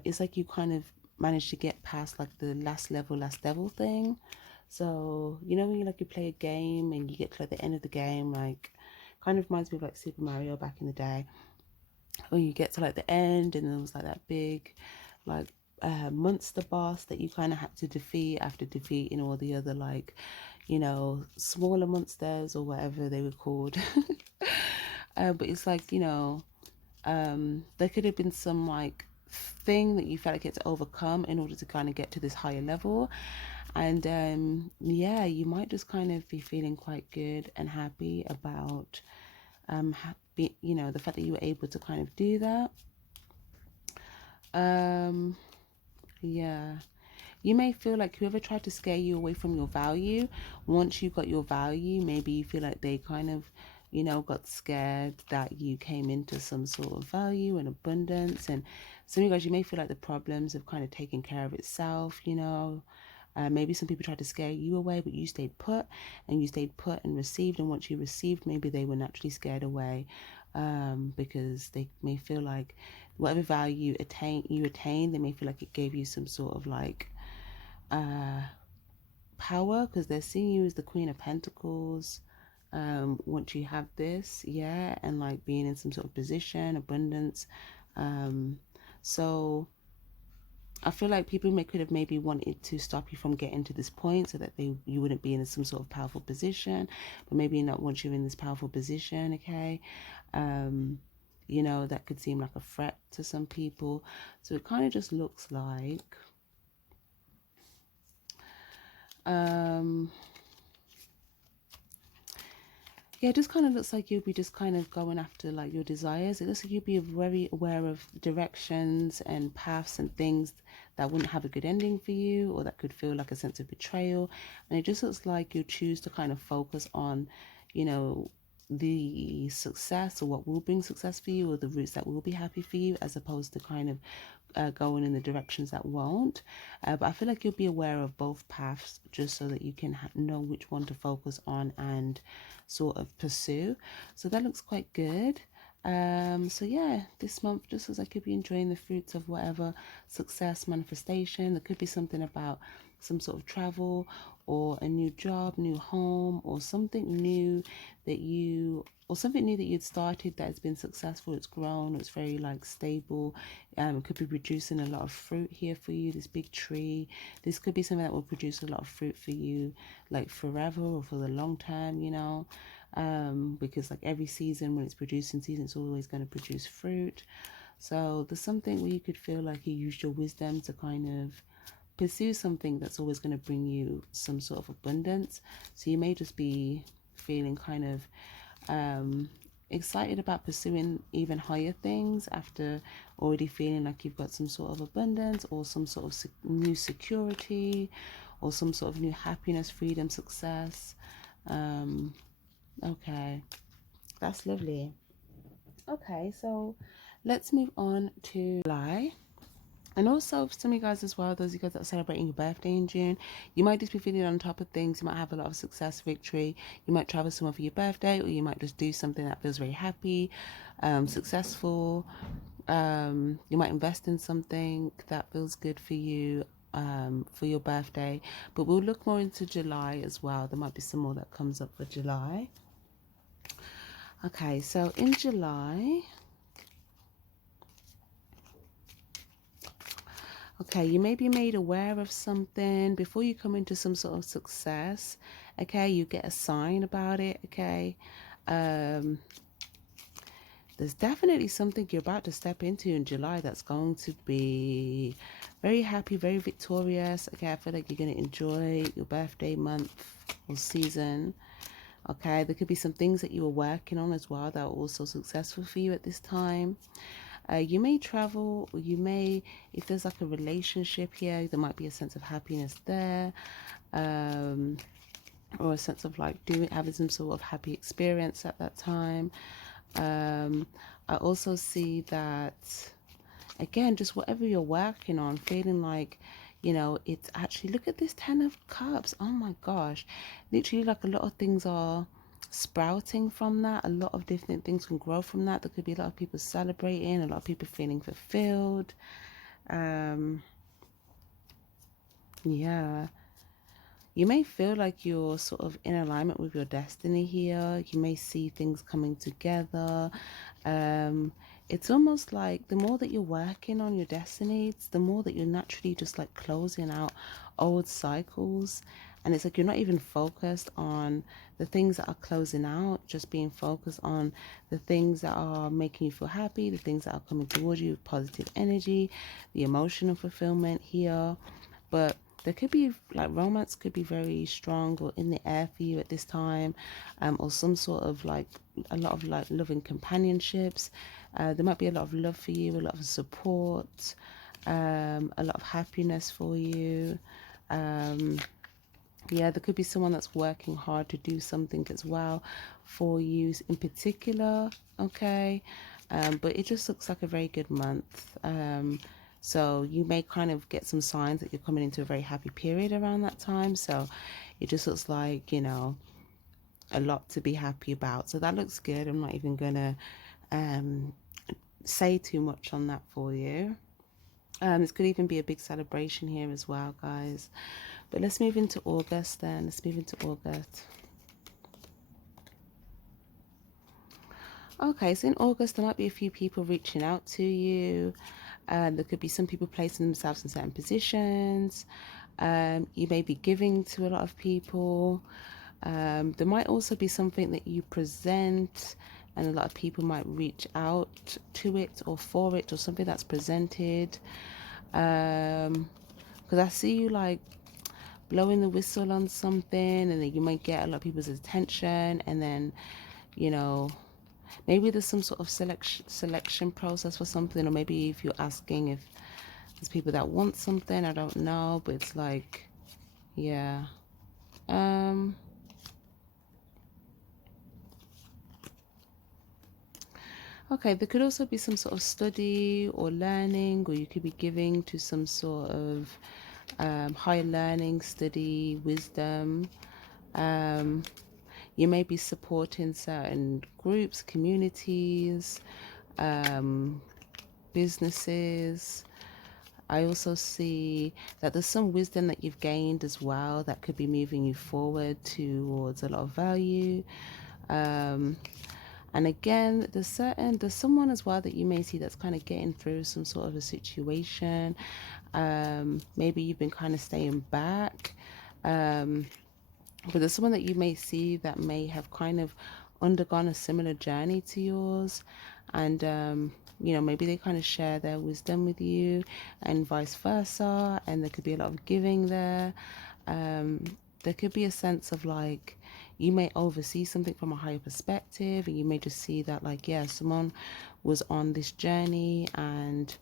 it's like you kind of managed to get past like the last devil thing. So when you play a game and you get to like the end of the game, like kind of reminds me of like Super Mario back in the day. when you get to like the end, and there was like that big like monster boss that you kind of had to defeat after defeating all the other like, you know, smaller monsters or whatever they were called. But it's like, you know, there could have been some like thing that you felt like you had to overcome in order to kind of get to this higher level. And yeah, you might just kind of be feeling quite good and happy about you know, the fact that you were able to kind of do that. um yeah, you may feel like whoever tried to scare you away from your value, once you got your value, maybe you feel like they kind of, you know, got scared that you came into some sort of value and abundance. And some of you guys, you may feel like the problems have kind of taken care of itself, you know. Maybe some people tried to scare you away, but you stayed put, and you stayed put and received. And once you received, maybe they were naturally scared away, because they may feel like whatever value you attain, they may feel like it gave you some sort of like uh, power, because they're seeing you as the Queen of Pentacles. Once you have this, yeah, and like being in some sort of position, abundance. Um, so I feel like people could have maybe wanted to stop you from getting to this point so that you wouldn't be in some sort of powerful position, but maybe not once you're in this powerful position, okay? Um, you know, that could seem like a threat to some people. So it kind of just looks like um yeah, it just kind of looks like you'll be just kind of going after like your desires. It looks like you'll be very aware of directions and paths and things that wouldn't have a good ending for you, or that could feel like a sense of betrayal. And it just looks like you choose to kind of focus on, you know, the success or what will bring success for you, or the routes that will be happy for you, as opposed to kind of going in the directions that won't. But I feel like you'll be aware of both paths just so that you can know which one to focus on and sort of pursue. So that looks quite good. So yeah, this month just looks like you'll be enjoying the fruits of whatever success manifestation. There could be something about some sort of travel or a new job, new home, or something new that you or something new that you'd started that has been successful. It's grown, it's very like stable. It could be producing a lot of fruit here for you, this big tree. This could be something that will produce a lot of fruit for you like forever or for the long term, you know. Because like every season when it's producing season, it's always going to produce fruit. So there's something where you could feel like you used your wisdom to kind of pursue something that's always going to bring you some sort of abundance. So you may just be feeling kind of excited about pursuing even higher things after already feeling like you've got some sort of abundance or some sort of new security or some sort of new happiness, freedom, success. Okay, that's lovely. Okay, so let's move on to July. And also, for some of you guys as well, those of you guys that are celebrating your birthday in June, you might just be feeling on top of things. You might have a lot of success, victory. You might travel somewhere for your birthday, or you might just do something that feels very happy, successful. You might invest in something that feels good for your birthday. But we'll look more into July as well. There might be some more that comes up for July. Okay, so in July, okay, you may be made aware of something before you come into some sort of success. Okay, you get a sign about it. Okay, um, there's definitely something you're about to step into in July that's going to be very happy, very victorious. Okay, I feel like you're going to enjoy your birthday month or season. Okay, there could be some things that you were working on as well that are also successful for you at this time. You may travel, or you may, if there's like a relationship here, there might be a sense of happiness there, um, or a sense of like having some sort of happy experience at that time. I also see that, again, just whatever you're working on, feeling like, you know, it's actually, look at this 10 of cups. Oh my gosh, literally like a lot of things are sprouting from that. A lot of different things can grow from that. There could be a lot of people celebrating, a lot of people feeling fulfilled. um yeah, you may feel like you're sort of in alignment with your destiny here. You may see things coming together. um it's almost like the more that you're working on your destinies, the more that you're naturally just like closing out old cycles. And it's like you're not even focused on the things that are closing out, just being focused on the things that are making you feel happy, the things that are coming towards you with positive energy, the emotional fulfillment here. But there could be like romance could be very strong or in the air for you at this time, or some sort of like a lot of like loving companionships. There might be a lot of love for you, a lot of support, a lot of happiness for you. Um, yeah, there could be someone that's working hard to do something as well for you in particular. Okay. But it just looks like a very good month. So you may kind of get some signs that you're coming into a very happy period around that time. So it just looks like, a lot to be happy about. So that looks good. I'm not even gonna um, say too much on that for you. This could even be a big celebration here as well, guys. But let's move into August then. Let's move into August. Okay, so in August, there might be a few people reaching out to you. There could be some people placing themselves in certain positions. You may be giving to a lot of people. There might also be something that you present, and a lot of people might reach out to it or for it, or something that's presented. Because I see you like blowing the whistle on something, and then you might get a lot of people's attention, and then, you know, maybe there's some sort of selection process for something, or maybe if you're asking if there's people that want something, I don't know, but it's like, yeah. Um, okay, there could also be some sort of study or learning, or you could be giving to some sort of higher learning, study, wisdom. Um, you may be supporting certain groups, communities, um, businesses. I also see that there's some wisdom that you've gained as well that could be moving you forward towards a lot of value. Um, and again, there's someone as well that you may see that's kind of getting through some sort of a situation. Maybe you've been kind of staying back. Um, but there's someone that you may see that may have kind of undergone a similar journey to yours, and maybe they kind of share their wisdom with you, and vice versa, and there could be a lot of giving there. There could be a sense of like you may oversee something from a higher perspective, and you may just see that like, yeah, someone was on this journey, and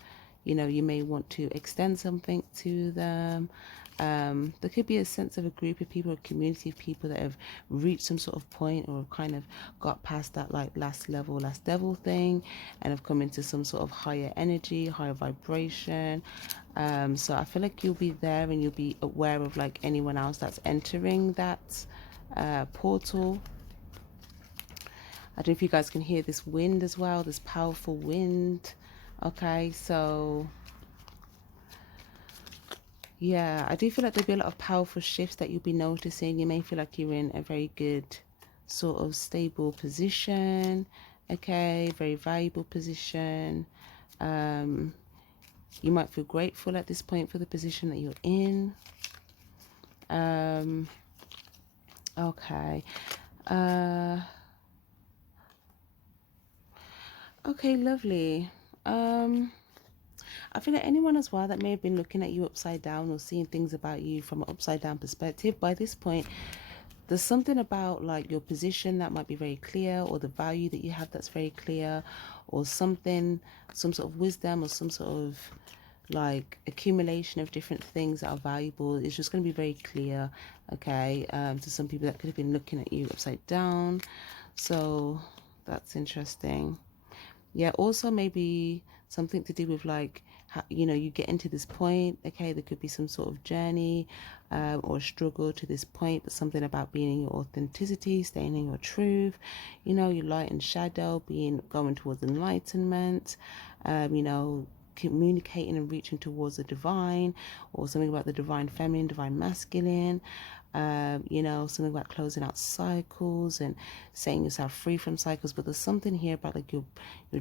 you may want to extend something to them. There could be a sense of a group of people, a community of people that have reached some sort of point, or kind of got past that like last level, last devil thing, and have come into some sort of higher energy, higher vibration. So I feel like you'll be there, and you'll be aware of like anyone else that's entering that portal. I don't know if you guys can hear this wind as well, this powerful wind. Okay, so yeah, I do feel like there'll be a lot of powerful shifts that you'll be noticing. You may feel like you're in a very good, sort of stable position. Okay, very valuable position. Um, you might feel grateful at this point for the position that you're in. Okay. Uh, okay, lovely. I feel like anyone as well that may have been looking at you upside down, or seeing things about you from an upside down perspective, by this point, there's something about like your position that might be very clear, or the value that you have that's very clear, or something, some sort of wisdom, or some sort of like accumulation of different things that are valuable. It's just going to be very clear, okay, to some people that could have been looking at you upside down. So that's interesting. Yeah, also maybe something to do with like how, you get into this point. Okay, there could be some sort of journey or struggle to this point, but something about being in your authenticity, staying in your truth, your light and shadow, going towards enlightenment. communicating and reaching towards the divine, or something about the divine feminine, divine masculine. You know, something about closing out cycles and setting yourself free from cycles. But there's something here about like your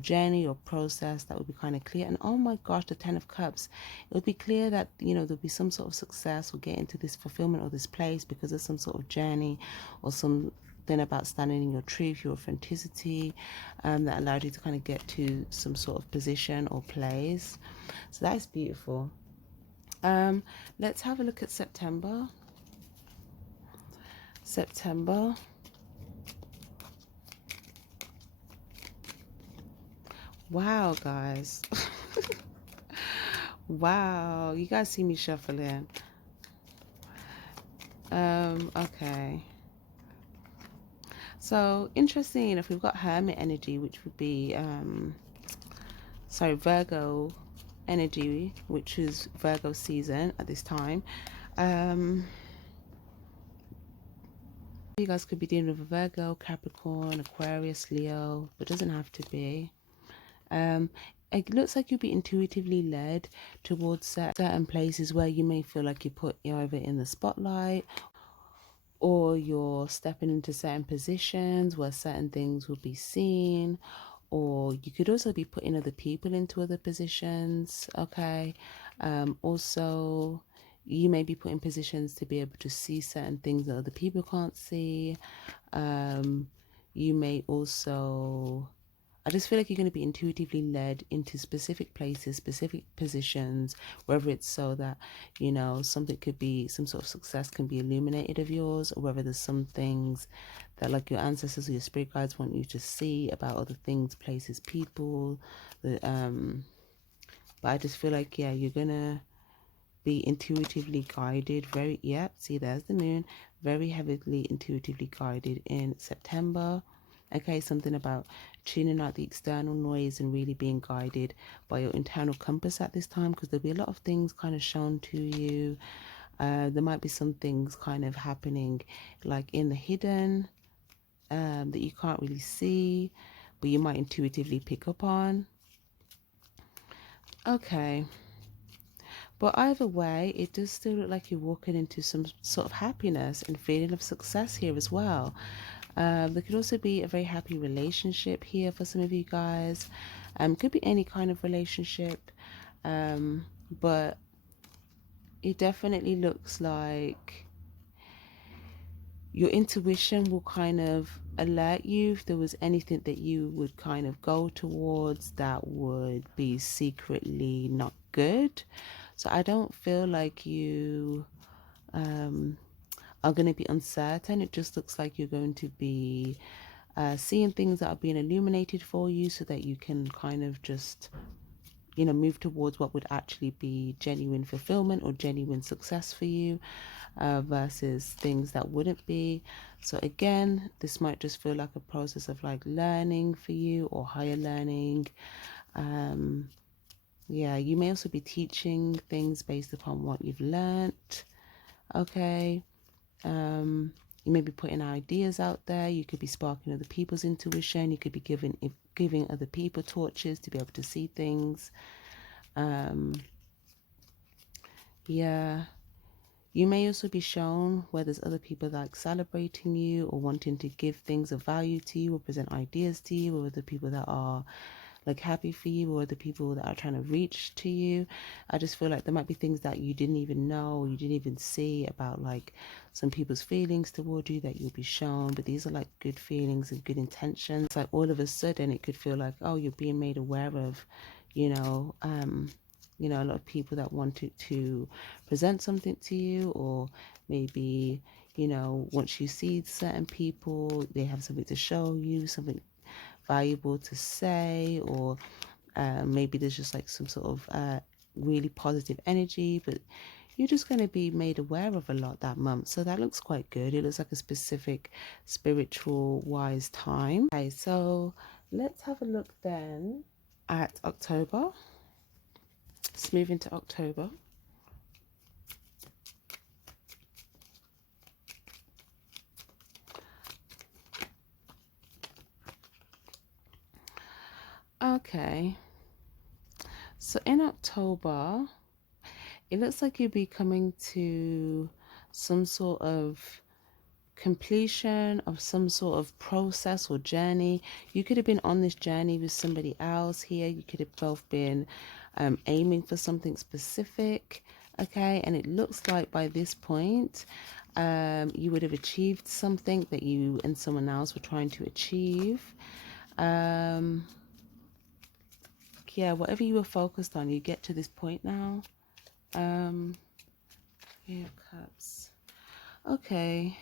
journey, your process that would be kind of clear. And oh my gosh, the Ten of Cups, it would be clear that, you know, there'll be some sort of success or get into this fulfillment or this place because there's some sort of journey or something about standing in your truth, your authenticity, that allowed you to kind of get to some sort of position or place. So that is beautiful. Let's have a look at September. Wow, guys. Wow, you guys see me shuffling. Okay. So interesting enough, we've got Hermit energy, which would be Virgo energy, which is Virgo season at this time. You guys could be dealing with a Virgo, Capricorn, Aquarius, Leo, but it doesn't have to be. It looks like you'll be intuitively led towards certain places where you may feel like you're either in the spotlight, or you're stepping into certain positions where certain things will be seen, or you could also be putting other people into other positions. Okay. Also, you may be put in positions to be able to see certain things that other people can't see. You may also, I just feel like you're going to be intuitively led into specific places, specific positions, whether it's so that, you know, something could be, some sort of success can be illuminated of yours, or whether there's some things that like your ancestors or your spirit guides want you to see about other things, places, people. But I just feel like, yeah, you're going to be intuitively guided, see, there's the moon, very heavily intuitively guided in September. Okay, something about tuning out the external noise and really being guided by your internal compass at this time, because there'll be a lot of things kind of shown to you. There might be some things kind of happening like in the hidden, that you can't really see, but you might intuitively pick up on. Okay. But either way, it does still look like you're walking into some sort of happiness and feeling of success here as well. There could also be a very happy relationship here for some of you guys. Could be any kind of relationship, but it definitely looks like your intuition will kind of alert you if there was anything that you would kind of go towards that would be secretly not good. So I don't feel like you are going to be uncertain. It just looks like you're going to be seeing things that are being illuminated for you, so that you can kind of just, you know, move towards what would actually be genuine fulfillment or genuine success for you, versus things that wouldn't be. So again, this might just feel like a process of like learning for you, or higher learning. Yeah, you may also be teaching things based upon what you've learnt. Okay. You may be putting ideas out there. You could be sparking other people's intuition. You could be giving other people torches to be able to see things. Yeah. You may also be shown where there's other people like celebrating you or wanting to give things of value to you or present ideas to you, or the people that are like happy for you, or the people that are trying to reach to you. I just feel like there might be things that you didn't even know, you didn't even see about like some people's feelings toward you that you'll be shown, but these are like good feelings and good intentions. Like all of a sudden it could feel like, oh, you're being made aware of, you know, a lot of people that wanted to present something to you, or maybe, you know, once you see certain people, they have something to show you, something valuable to say, or maybe there's just like some sort of really positive energy, but you're just going to be made aware of a lot that month. So that looks quite good. It looks like a specific spiritual wise time. Okay, so let's have a look then at October. Let's move into October. Okay. So in October, it looks like you'll be coming to some sort of completion of some sort of process or journey. You could have been on this journey with somebody else here. You could have both been aiming for something specific. Okay, and it looks like by this point, you would have achieved something that you and someone else were trying to achieve. Yeah, whatever you were focused on, you get to this point now. Three of Cups. Okay.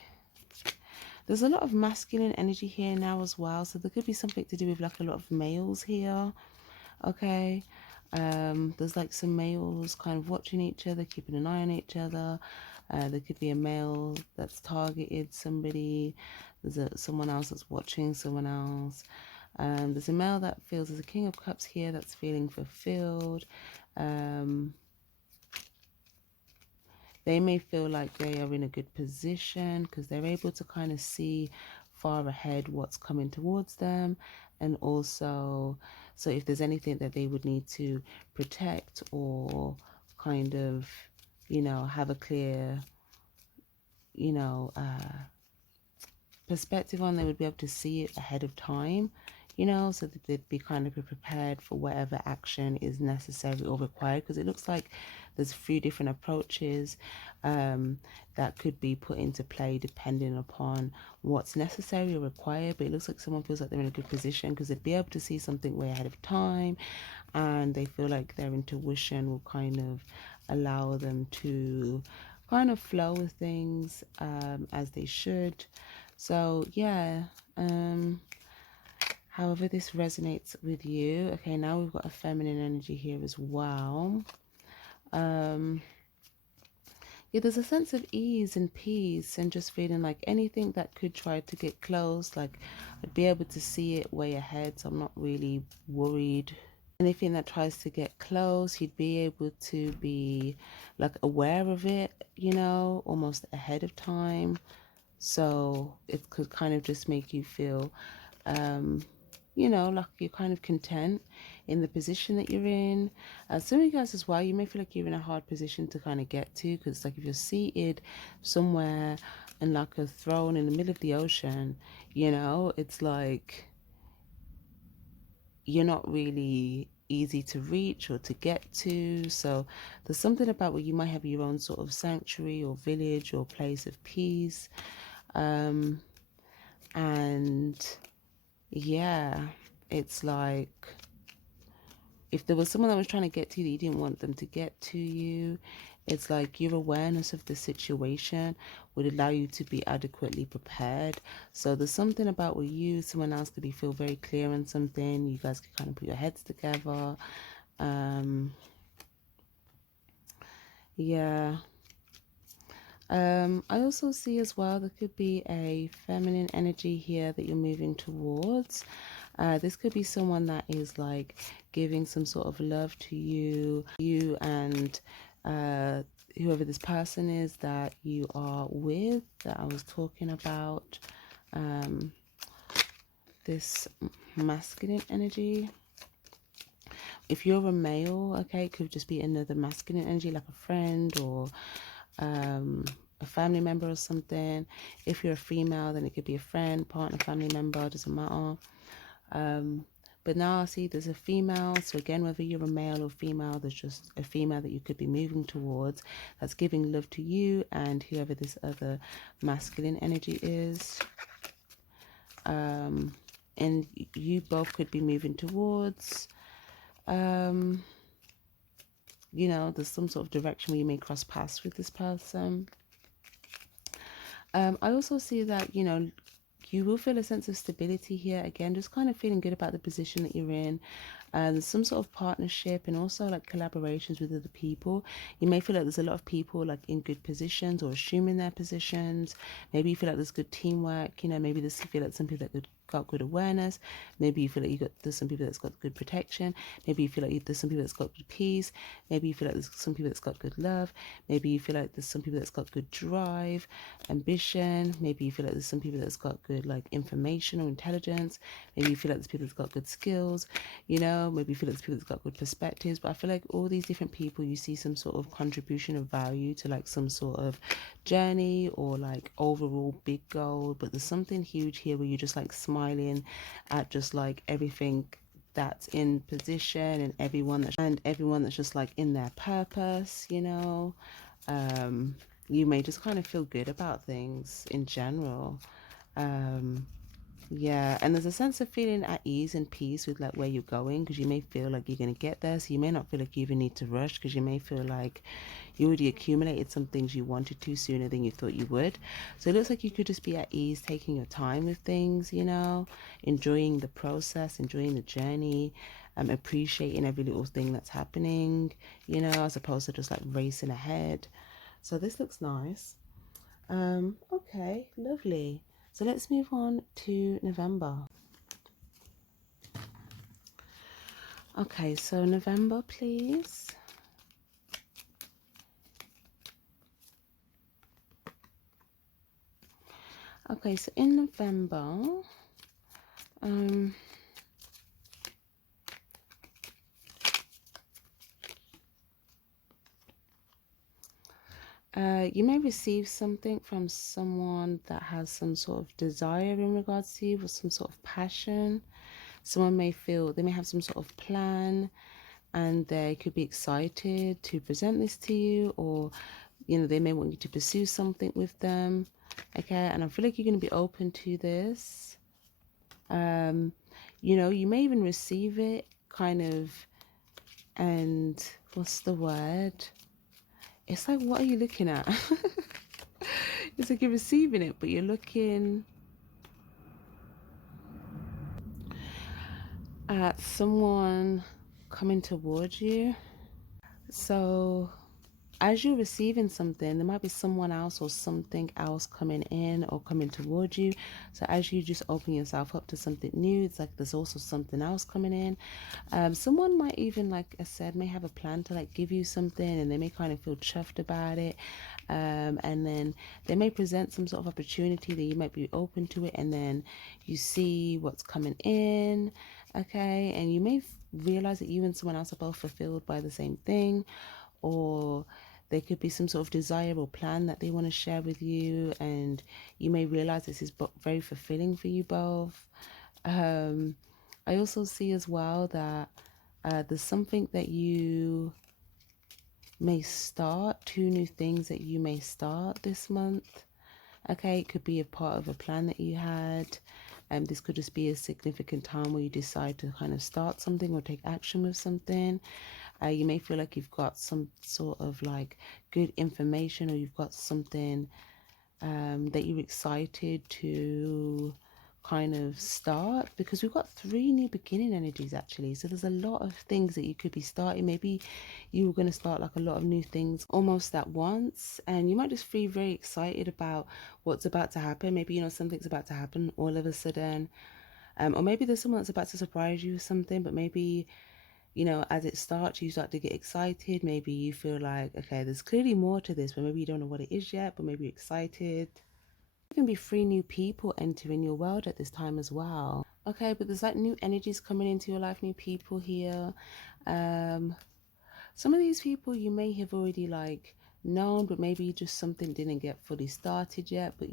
There's a lot of masculine energy here now as well. So there could be something to do with like a lot of males here. Okay. There's like some males kind of watching each other, keeping an eye on each other. There could be a male that's targeted somebody. There's someone else that's watching someone else. There's a male that feels, there's a King of Cups here that's feeling fulfilled. They may feel like they are in a good position because they're able to kind of see far ahead what's coming towards them. And also, so if there's anything that they would need to protect or kind of, you know, have a clear, you know, perspective on, they would be able to see it ahead of time, you know, so that they'd be kind of prepared for whatever action is necessary or required, because it looks like there's a few different approaches that could be put into play depending upon what's necessary or required. But it looks like someone feels like they're in a good position because they'd be able to see something way ahead of time, and they feel like their intuition will kind of allow them to kind of flow with things as they should. So yeah, however this resonates with you. Okay, now we've got a feminine energy here as well. Yeah, there's a sense of ease and peace and just feeling like anything that could try to get close, like I'd be able to see it way ahead, so I'm not really worried. Anything that tries to get close, you'd be able to be like aware of it, you know, almost ahead of time. So it could kind of just make you feel, you know, like you're kind of content in the position that you're in. Some of you guys as well, you may feel like you're in a hard position to kind of get to, because like if you're seated somewhere in like a throne in the middle of the ocean, you know, it's like you're not really easy to reach or to get to. So there's something about where you might have your own sort of sanctuary or village or place of peace. And yeah, it's like if there was someone that was trying to get to you that you didn't want them to get to you, it's like your awareness of the situation would allow you to be adequately prepared. So there's something about where you, someone else could be feel very clear on something. You guys could kind of put your heads together. Yeah. I also see as well there could be a feminine energy here that you're moving towards. This could be someone that is like giving some sort of love to you and whoever this person is that you are with, that I was talking about. This masculine energy. If you're a male, okay, it could just be another masculine energy, like a friend or a family member or something. If you're a female, then it could be a friend, partner, family member, doesn't matter. But now I see there's a female. So again, whether you're a male or female, there's just a female that you could be moving towards that's giving love to you and whoever this other masculine energy is. And you both could be moving towards, you know, there's some sort of direction where you may cross paths with this person. I also see that, you know, you will feel a sense of stability here. Again, just kind of feeling good about the position that you're in. There's some sort of partnership and also like collaborations with other people. You may feel like there's a lot of people like in good positions or assuming their positions. Maybe you feel like there's good teamwork. You know, maybe you feel like some people that got good awareness. Maybe you feel like there's some people that's got good protection. Maybe you feel like there's some people that's got good peace. Maybe you feel like there's some people that's got good love. Maybe you feel like there's some people that's got good drive, ambition. Maybe you feel like there's some people that's got good like information or intelligence. Maybe you feel like there's people that's got good skills, you know. Maybe you feel like there's people that's got good perspectives. But I feel like all these different people, you see some sort of contribution of value to like some sort of journey or like overall big goal. But there's something huge here where you're just like smiling at just like everything that's in position and everyone that's just like in their purpose, you know. You may just kind of feel good about things in general. Yeah, and there's a sense of feeling at ease and peace with like where you're going, because you may feel like you're going to get there, so you may not feel like you even need to rush, because you may feel like you already accumulated some things you wanted to sooner than you thought you would. So it looks like you could just be at ease, taking your time with things, you know, enjoying the process, enjoying the journey, appreciating every little thing that's happening, you know, as opposed to just like racing ahead. So this looks nice. Okay, lovely. So let's move on to November. Okay, so November, please. Okay, so in November, you may receive something from someone that has some sort of desire in regards to you, or some sort of passion. Someone may feel they may have some sort of plan, and they could be excited to present this to you, or you know, they may want you to pursue something with them. Okay, and I feel like you're going to be open to this. You know, you may even receive it kind of, and what's the word? It's like, what are you looking at? It's like you're receiving it, but you're looking at someone coming towards you. So as you're receiving something, there might be someone else or something else coming in or coming towards you. So as you just open yourself up to something new, it's like there's also something else coming in. Someone might even, like I said, may have a plan to like give you something, and they may kind of feel chuffed about it. And then they may present some sort of opportunity that you might be open to it, and then you see what's coming in. Okay, and you may realize that you and someone else are both fulfilled by the same thing, or there could be some sort of desire or plan that they want to share with you, and you may realize this is very fulfilling for you both. I also see as well that there's something that you may start, two new things that you may start this month. Okay, it could be a part of a plan that you had. This could just be a significant time where you decide to kind of start something or take action with something. You may feel like you've got some sort of like good information, or you've got something that you're excited to kind of start, because we've got 3 new beginning energies actually. So there's a lot of things that you could be starting. Maybe you were going to start like a lot of new things almost at once, and you might just feel very excited about what's about to happen. Maybe, you know, something's about to happen all of a sudden, or maybe there's someone that's about to surprise you with something. But maybe, you know, as it starts, you start to get excited. Maybe you feel like, okay, there's clearly more to this, but maybe you don't know what it is yet, but maybe you're excited. There can be 3 new people entering your world at this time as well. Okay, but there's like new energies coming into your life, new people here. Um, some of these people you may have already like known, but maybe just something didn't get fully started yet. But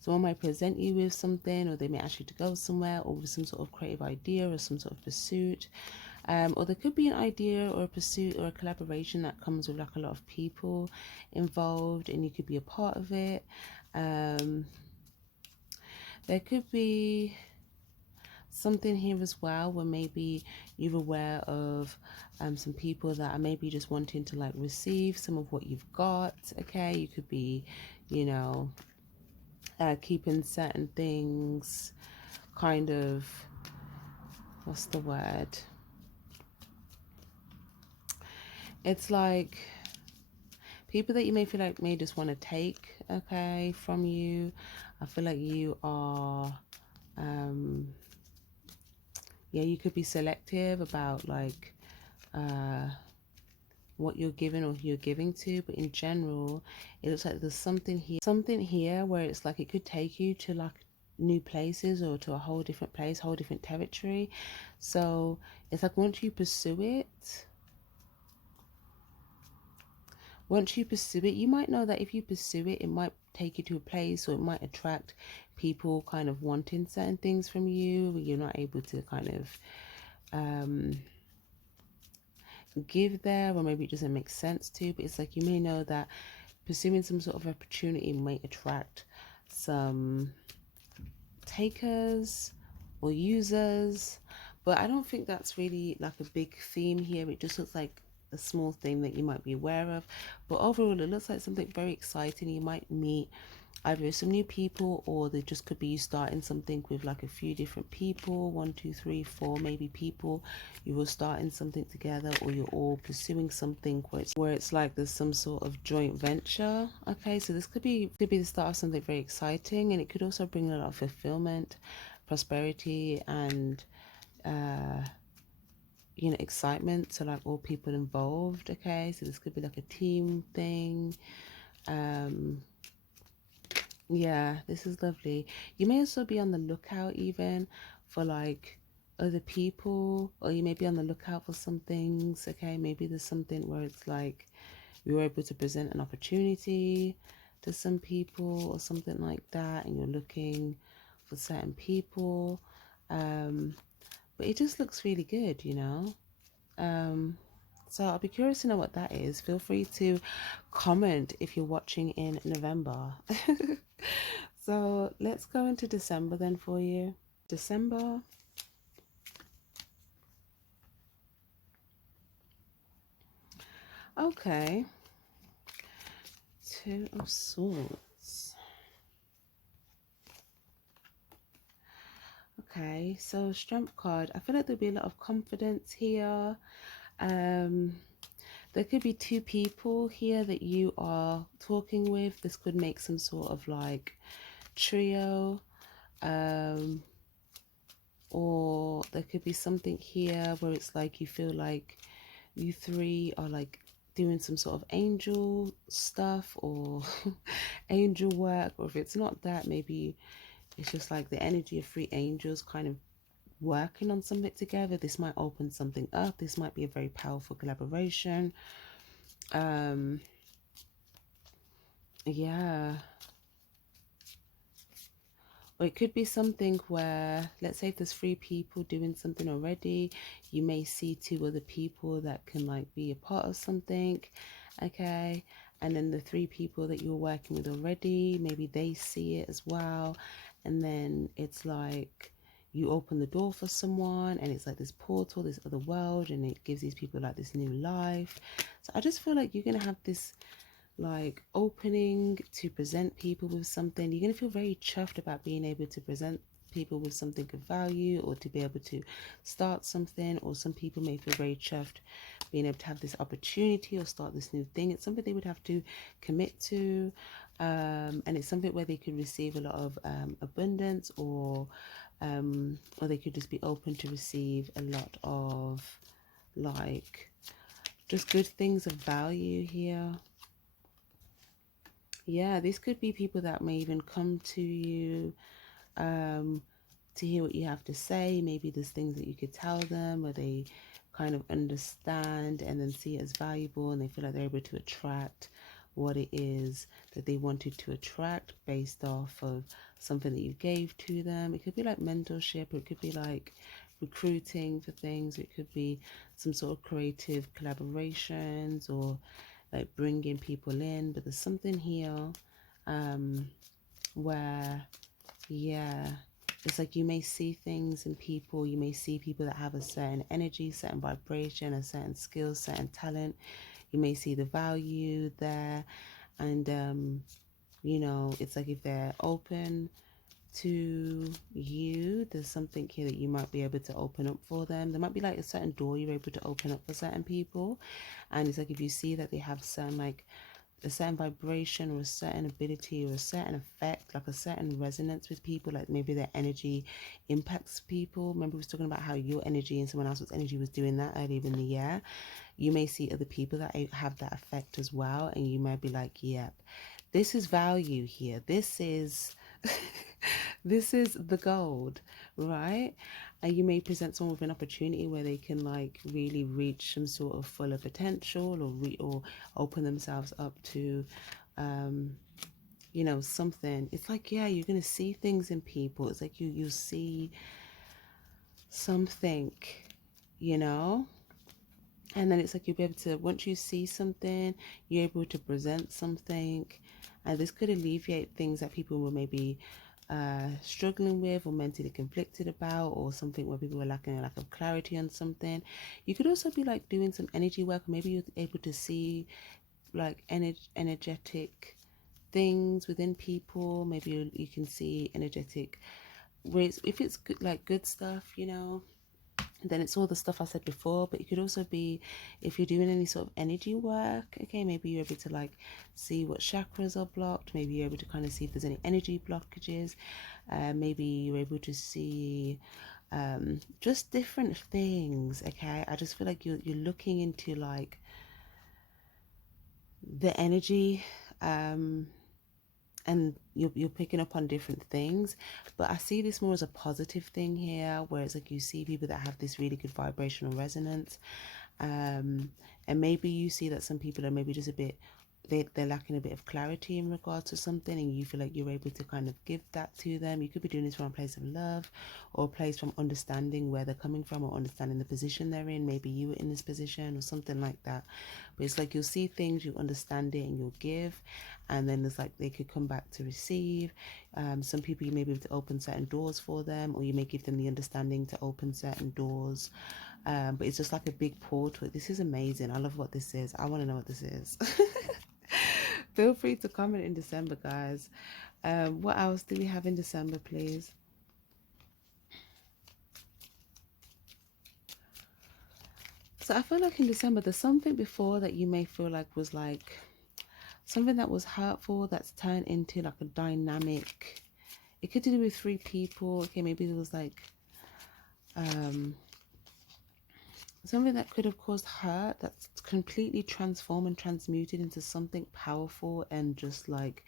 someone might present you with something, or they may ask you to go somewhere, or with some sort of creative idea or some sort of pursuit. Or there could be an idea or a pursuit or a collaboration that comes with like a lot of people involved, and you could be a part of it. There could be something here as well where maybe you're aware of some people that are maybe just wanting to like receive some of what you've got. Okay, you could be, you know, keeping certain things kind of, what's the word? It's like people that you may feel like may just want to take, okay, from you. I feel like you are Yeah, you could be selective about like what you're giving or who you're giving to, but in general it looks like there's something here where it's like it could take you to like new places or to a whole different place, whole different territory. So it's like once you pursue it, you might know that if you pursue it, it might take you to a place or it might attract people kind of wanting certain things from you where you're not able to kind of give there, or maybe it doesn't make sense to. But it's like you may know that pursuing some sort of opportunity might attract some takers or users, but I don't think that's really like a big theme here. It just looks like a small thing that you might be aware of, but overall it looks like something very exciting. You might meet either some new people, or they just could be you starting something with like a few different people, 1, 2, 3, 4 maybe people. You were starting something together, or you're all pursuing something where it's like there's some sort of joint venture. Okay, so this could be the start of something very exciting, and it could also bring a lot of fulfillment, prosperity, and excitement to like all people involved. Okay, so this could be like a team thing. Yeah, this is lovely. You may also be on the lookout even for like other people, or you may be on the lookout for some things. Okay, maybe there's something where it's like you were able to present an opportunity to some people or something like that, and you're looking for certain people. Um, but it just looks really good, you know. Um, so I'll be curious to know what that is. Feel free to comment if you're watching in November. So let's go into December then for you. December. Okay. Two of Swords. Okay, so Strength card. I feel like there'll be a lot of confidence here. Um, there could be two people here that you are talking with. This could make some sort of like trio. Or there could be something here where it's like you feel like you three are like doing some sort of angel stuff or angel work, or if it's not that, maybe it's just like the energy of three angels kind of working on something together. This might open something up. This might be a very powerful collaboration. Yeah, or it could be something where, let's say if there's three people doing something already, you may see two other people that can like be a part of something. Okay, and then the three people that you're working with already, maybe they see it as well, and then it's like you open the door for someone, and it's like this portal, this other world, and it gives these people like this new life. So I just feel like you're gonna have this like opening to present people with something. You're going to feel very chuffed about being able to present people with something of value, or to be able to start something. Or some people may feel very chuffed being able to have this opportunity or start this new thing. It's something they would have to commit to, and it's something where they could receive a lot of abundance, or they could just be open to receive a lot of like just good things of value here. Yeah, this could be people that may even come to you um, to hear what you have to say. Maybe there's things that you could tell them where they kind of understand and then see it as valuable, and they feel like they're able to attract what it is that they wanted to attract based off of something that you gave to them. It could be like mentorship, or it could be like recruiting for things. It could be some sort of creative collaborations, or like bringing people in. But there's something here where, yeah, it's like you may see things in people. You may see people that have a certain energy, certain vibration, a certain skill, certain talent. You may see the value there, and it's like if they're open to you, there's something here that you might be able to open up for them. There might be like a certain door you're able to open up for certain people, and it's like if you see that they have certain like a certain vibration or a certain ability or a certain effect, like a certain resonance with people, like maybe their energy impacts people. Remember we was talking about how your energy and someone else's energy was doing that earlier in the year. You may see other people that have that effect as well, and you might be like, yep, this is value here. This is this is the gold, right? And you may present someone with an opportunity where they can like really reach some sort of fuller potential, or open themselves up to you know, something. It's like, yeah, you're gonna see things in people. It's like you see something, you know, and then it's like you'll be able to, once you see something, you're able to present something, and this could alleviate things that people were maybe struggling with or mentally conflicted about, or something where people were lacking a lack of clarity on something. You could also be like doing some energy work, or maybe you're able to see like energetic things within people. Maybe you can see energetic ways, if it's good, like good stuff, you know, then it's all the stuff I said before. But it could also be if you're doing any sort of energy work, okay, maybe you're able to like see what chakras are blocked. Maybe you're able to kind of see if there's any energy blockages. Maybe you're able to see just different things. Okay, I just feel like you're looking into like the energy, and you're picking up on different things. But I see this more as a positive thing here, where it's like you see people that have this really good vibrational resonance, and maybe you see that some people are maybe just a bit, they're lacking a bit of clarity in regards to something, and you feel like you're able to kind of give that to them. You could be doing this from a place of love, or a place from understanding where they're coming from, or understanding the position they're in. Maybe you were in this position or something like that. But it's like you'll see things, you understand it, and you'll give, and then it's like they could come back to receive. Some people you may be able to open certain doors for them, or you may give them the understanding to open certain doors. But it's just like a big portal. This is amazing. I love what this is. I want to know what this is. Feel free to comment in December, guys. What else do we have in December, please? So I feel like in December, there's something before that you may feel like was like something that was hurtful that's turned into like a dynamic. It could do with 3 people. Okay, maybe it was like something that could have caused hurt that's completely transformed and transmuted into something powerful and just like,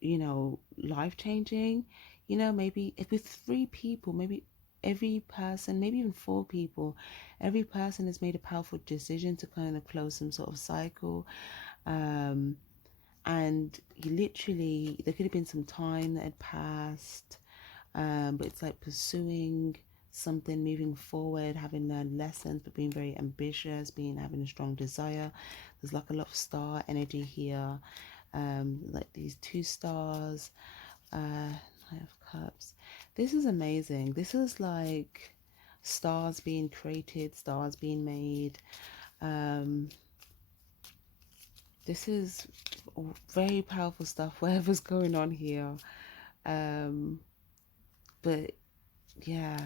you know, life changing. You know, maybe if with 3 people, maybe every person, maybe even 4 people, every person has made a powerful decision to kind of close some sort of cycle. And you literally, there could have been some time that had passed, but it's like pursuing something, moving forward, having learned lessons, but being very ambitious, having a strong desire. There's like a lot of star energy here, like these 2 stars, Knight of Cups. This is amazing. This is like stars being created, stars being made. This is very powerful stuff, whatever's going on here. But yeah,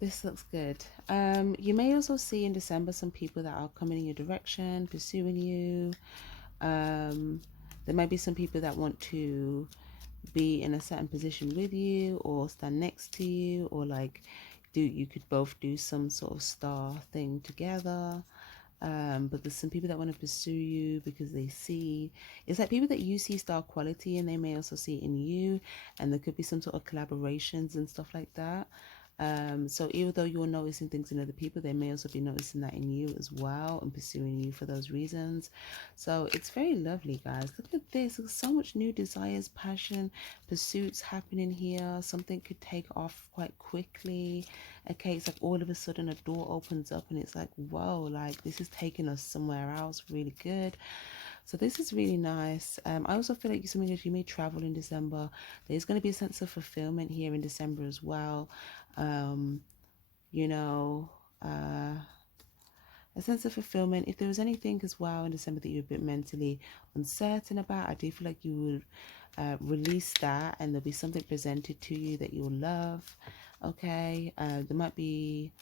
this looks good. You may also see in December some people that are coming in your direction, pursuing you. There might be some people that want to be in a certain position with you, or stand next to you, or like you could both do some sort of star thing together. But there's some people that want to pursue you because they see, it's like people that you see star quality and they may also see it in you, and there could be some sort of collaborations and stuff like that. So even though you're noticing things in other people, they may also be noticing that in you as well and pursuing you for those reasons. So it's very lovely, guys. Look at this. There's so much new desires, passion, pursuits happening here. Something could take off quite quickly. Okay, it's like all of a sudden a door opens up and it's like, whoa, like this is taking us somewhere else really good. So this is really nice. I also feel like something that you may travel in December. There's going to be a sense of fulfillment here in December as well. You know, a sense of fulfillment. If there was anything as well in December that you're a bit mentally uncertain about, I do feel like you would release that, and there'll be something presented to you that you'll love. Okay, there might be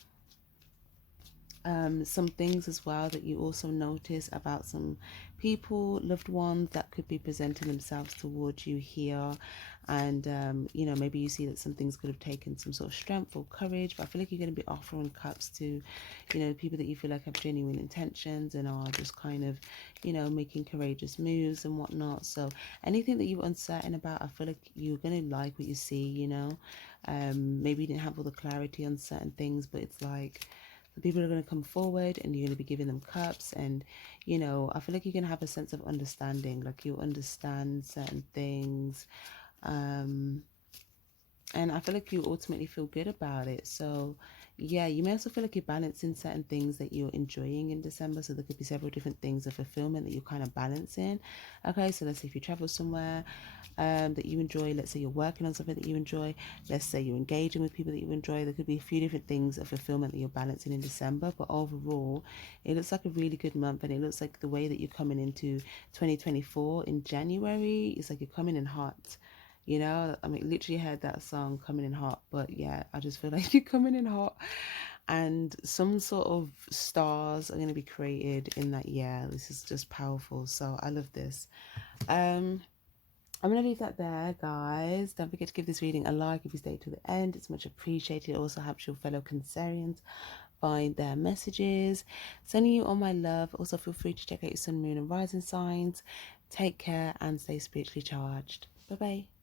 some things as well that you also notice about some people, loved ones that could be presenting themselves towards you here. And you know, maybe you see that some things could have taken some sort of strength or courage, but I feel like you're going to be offering cups to, you know, people that you feel like have genuine intentions and are just kind of, you know, making courageous moves and whatnot. So anything that you're uncertain about, I feel like you're going to like what you see, you know. Maybe you didn't have all the clarity on certain things, but it's like the people are going to come forward and you're going to be giving them cups. And you know, I feel like you're going to have a sense of understanding, like you understand certain things. um and I feel like you ultimately feel good about it. So yeah, you may also feel like you're balancing certain things that you're enjoying in December. So there could be several different things of fulfillment that you're kind of balancing. Okay, so let's say if you travel somewhere that you enjoy, let's say you're working on something that you enjoy, let's say you're engaging with people that you enjoy, there could be a few different things of fulfillment that you're balancing in December. But overall, it looks like a really good month, and it looks like the way that you're coming into 2024 in January, it's like you're coming in hot. You know, I mean, literally heard that song coming in hot, but yeah, I just feel like you're coming in hot, and some sort of stars are going to be created in that year. This is just powerful. So I love this. Um, I'm going to leave that there, guys. Don't forget to give this reading a like if you stay to the end. It's much appreciated. It also helps your fellow Cancerians find their messages. Sending you all my love. Also, feel free to check out your sun, moon, and rising signs. Take care and stay spiritually charged. Bye bye.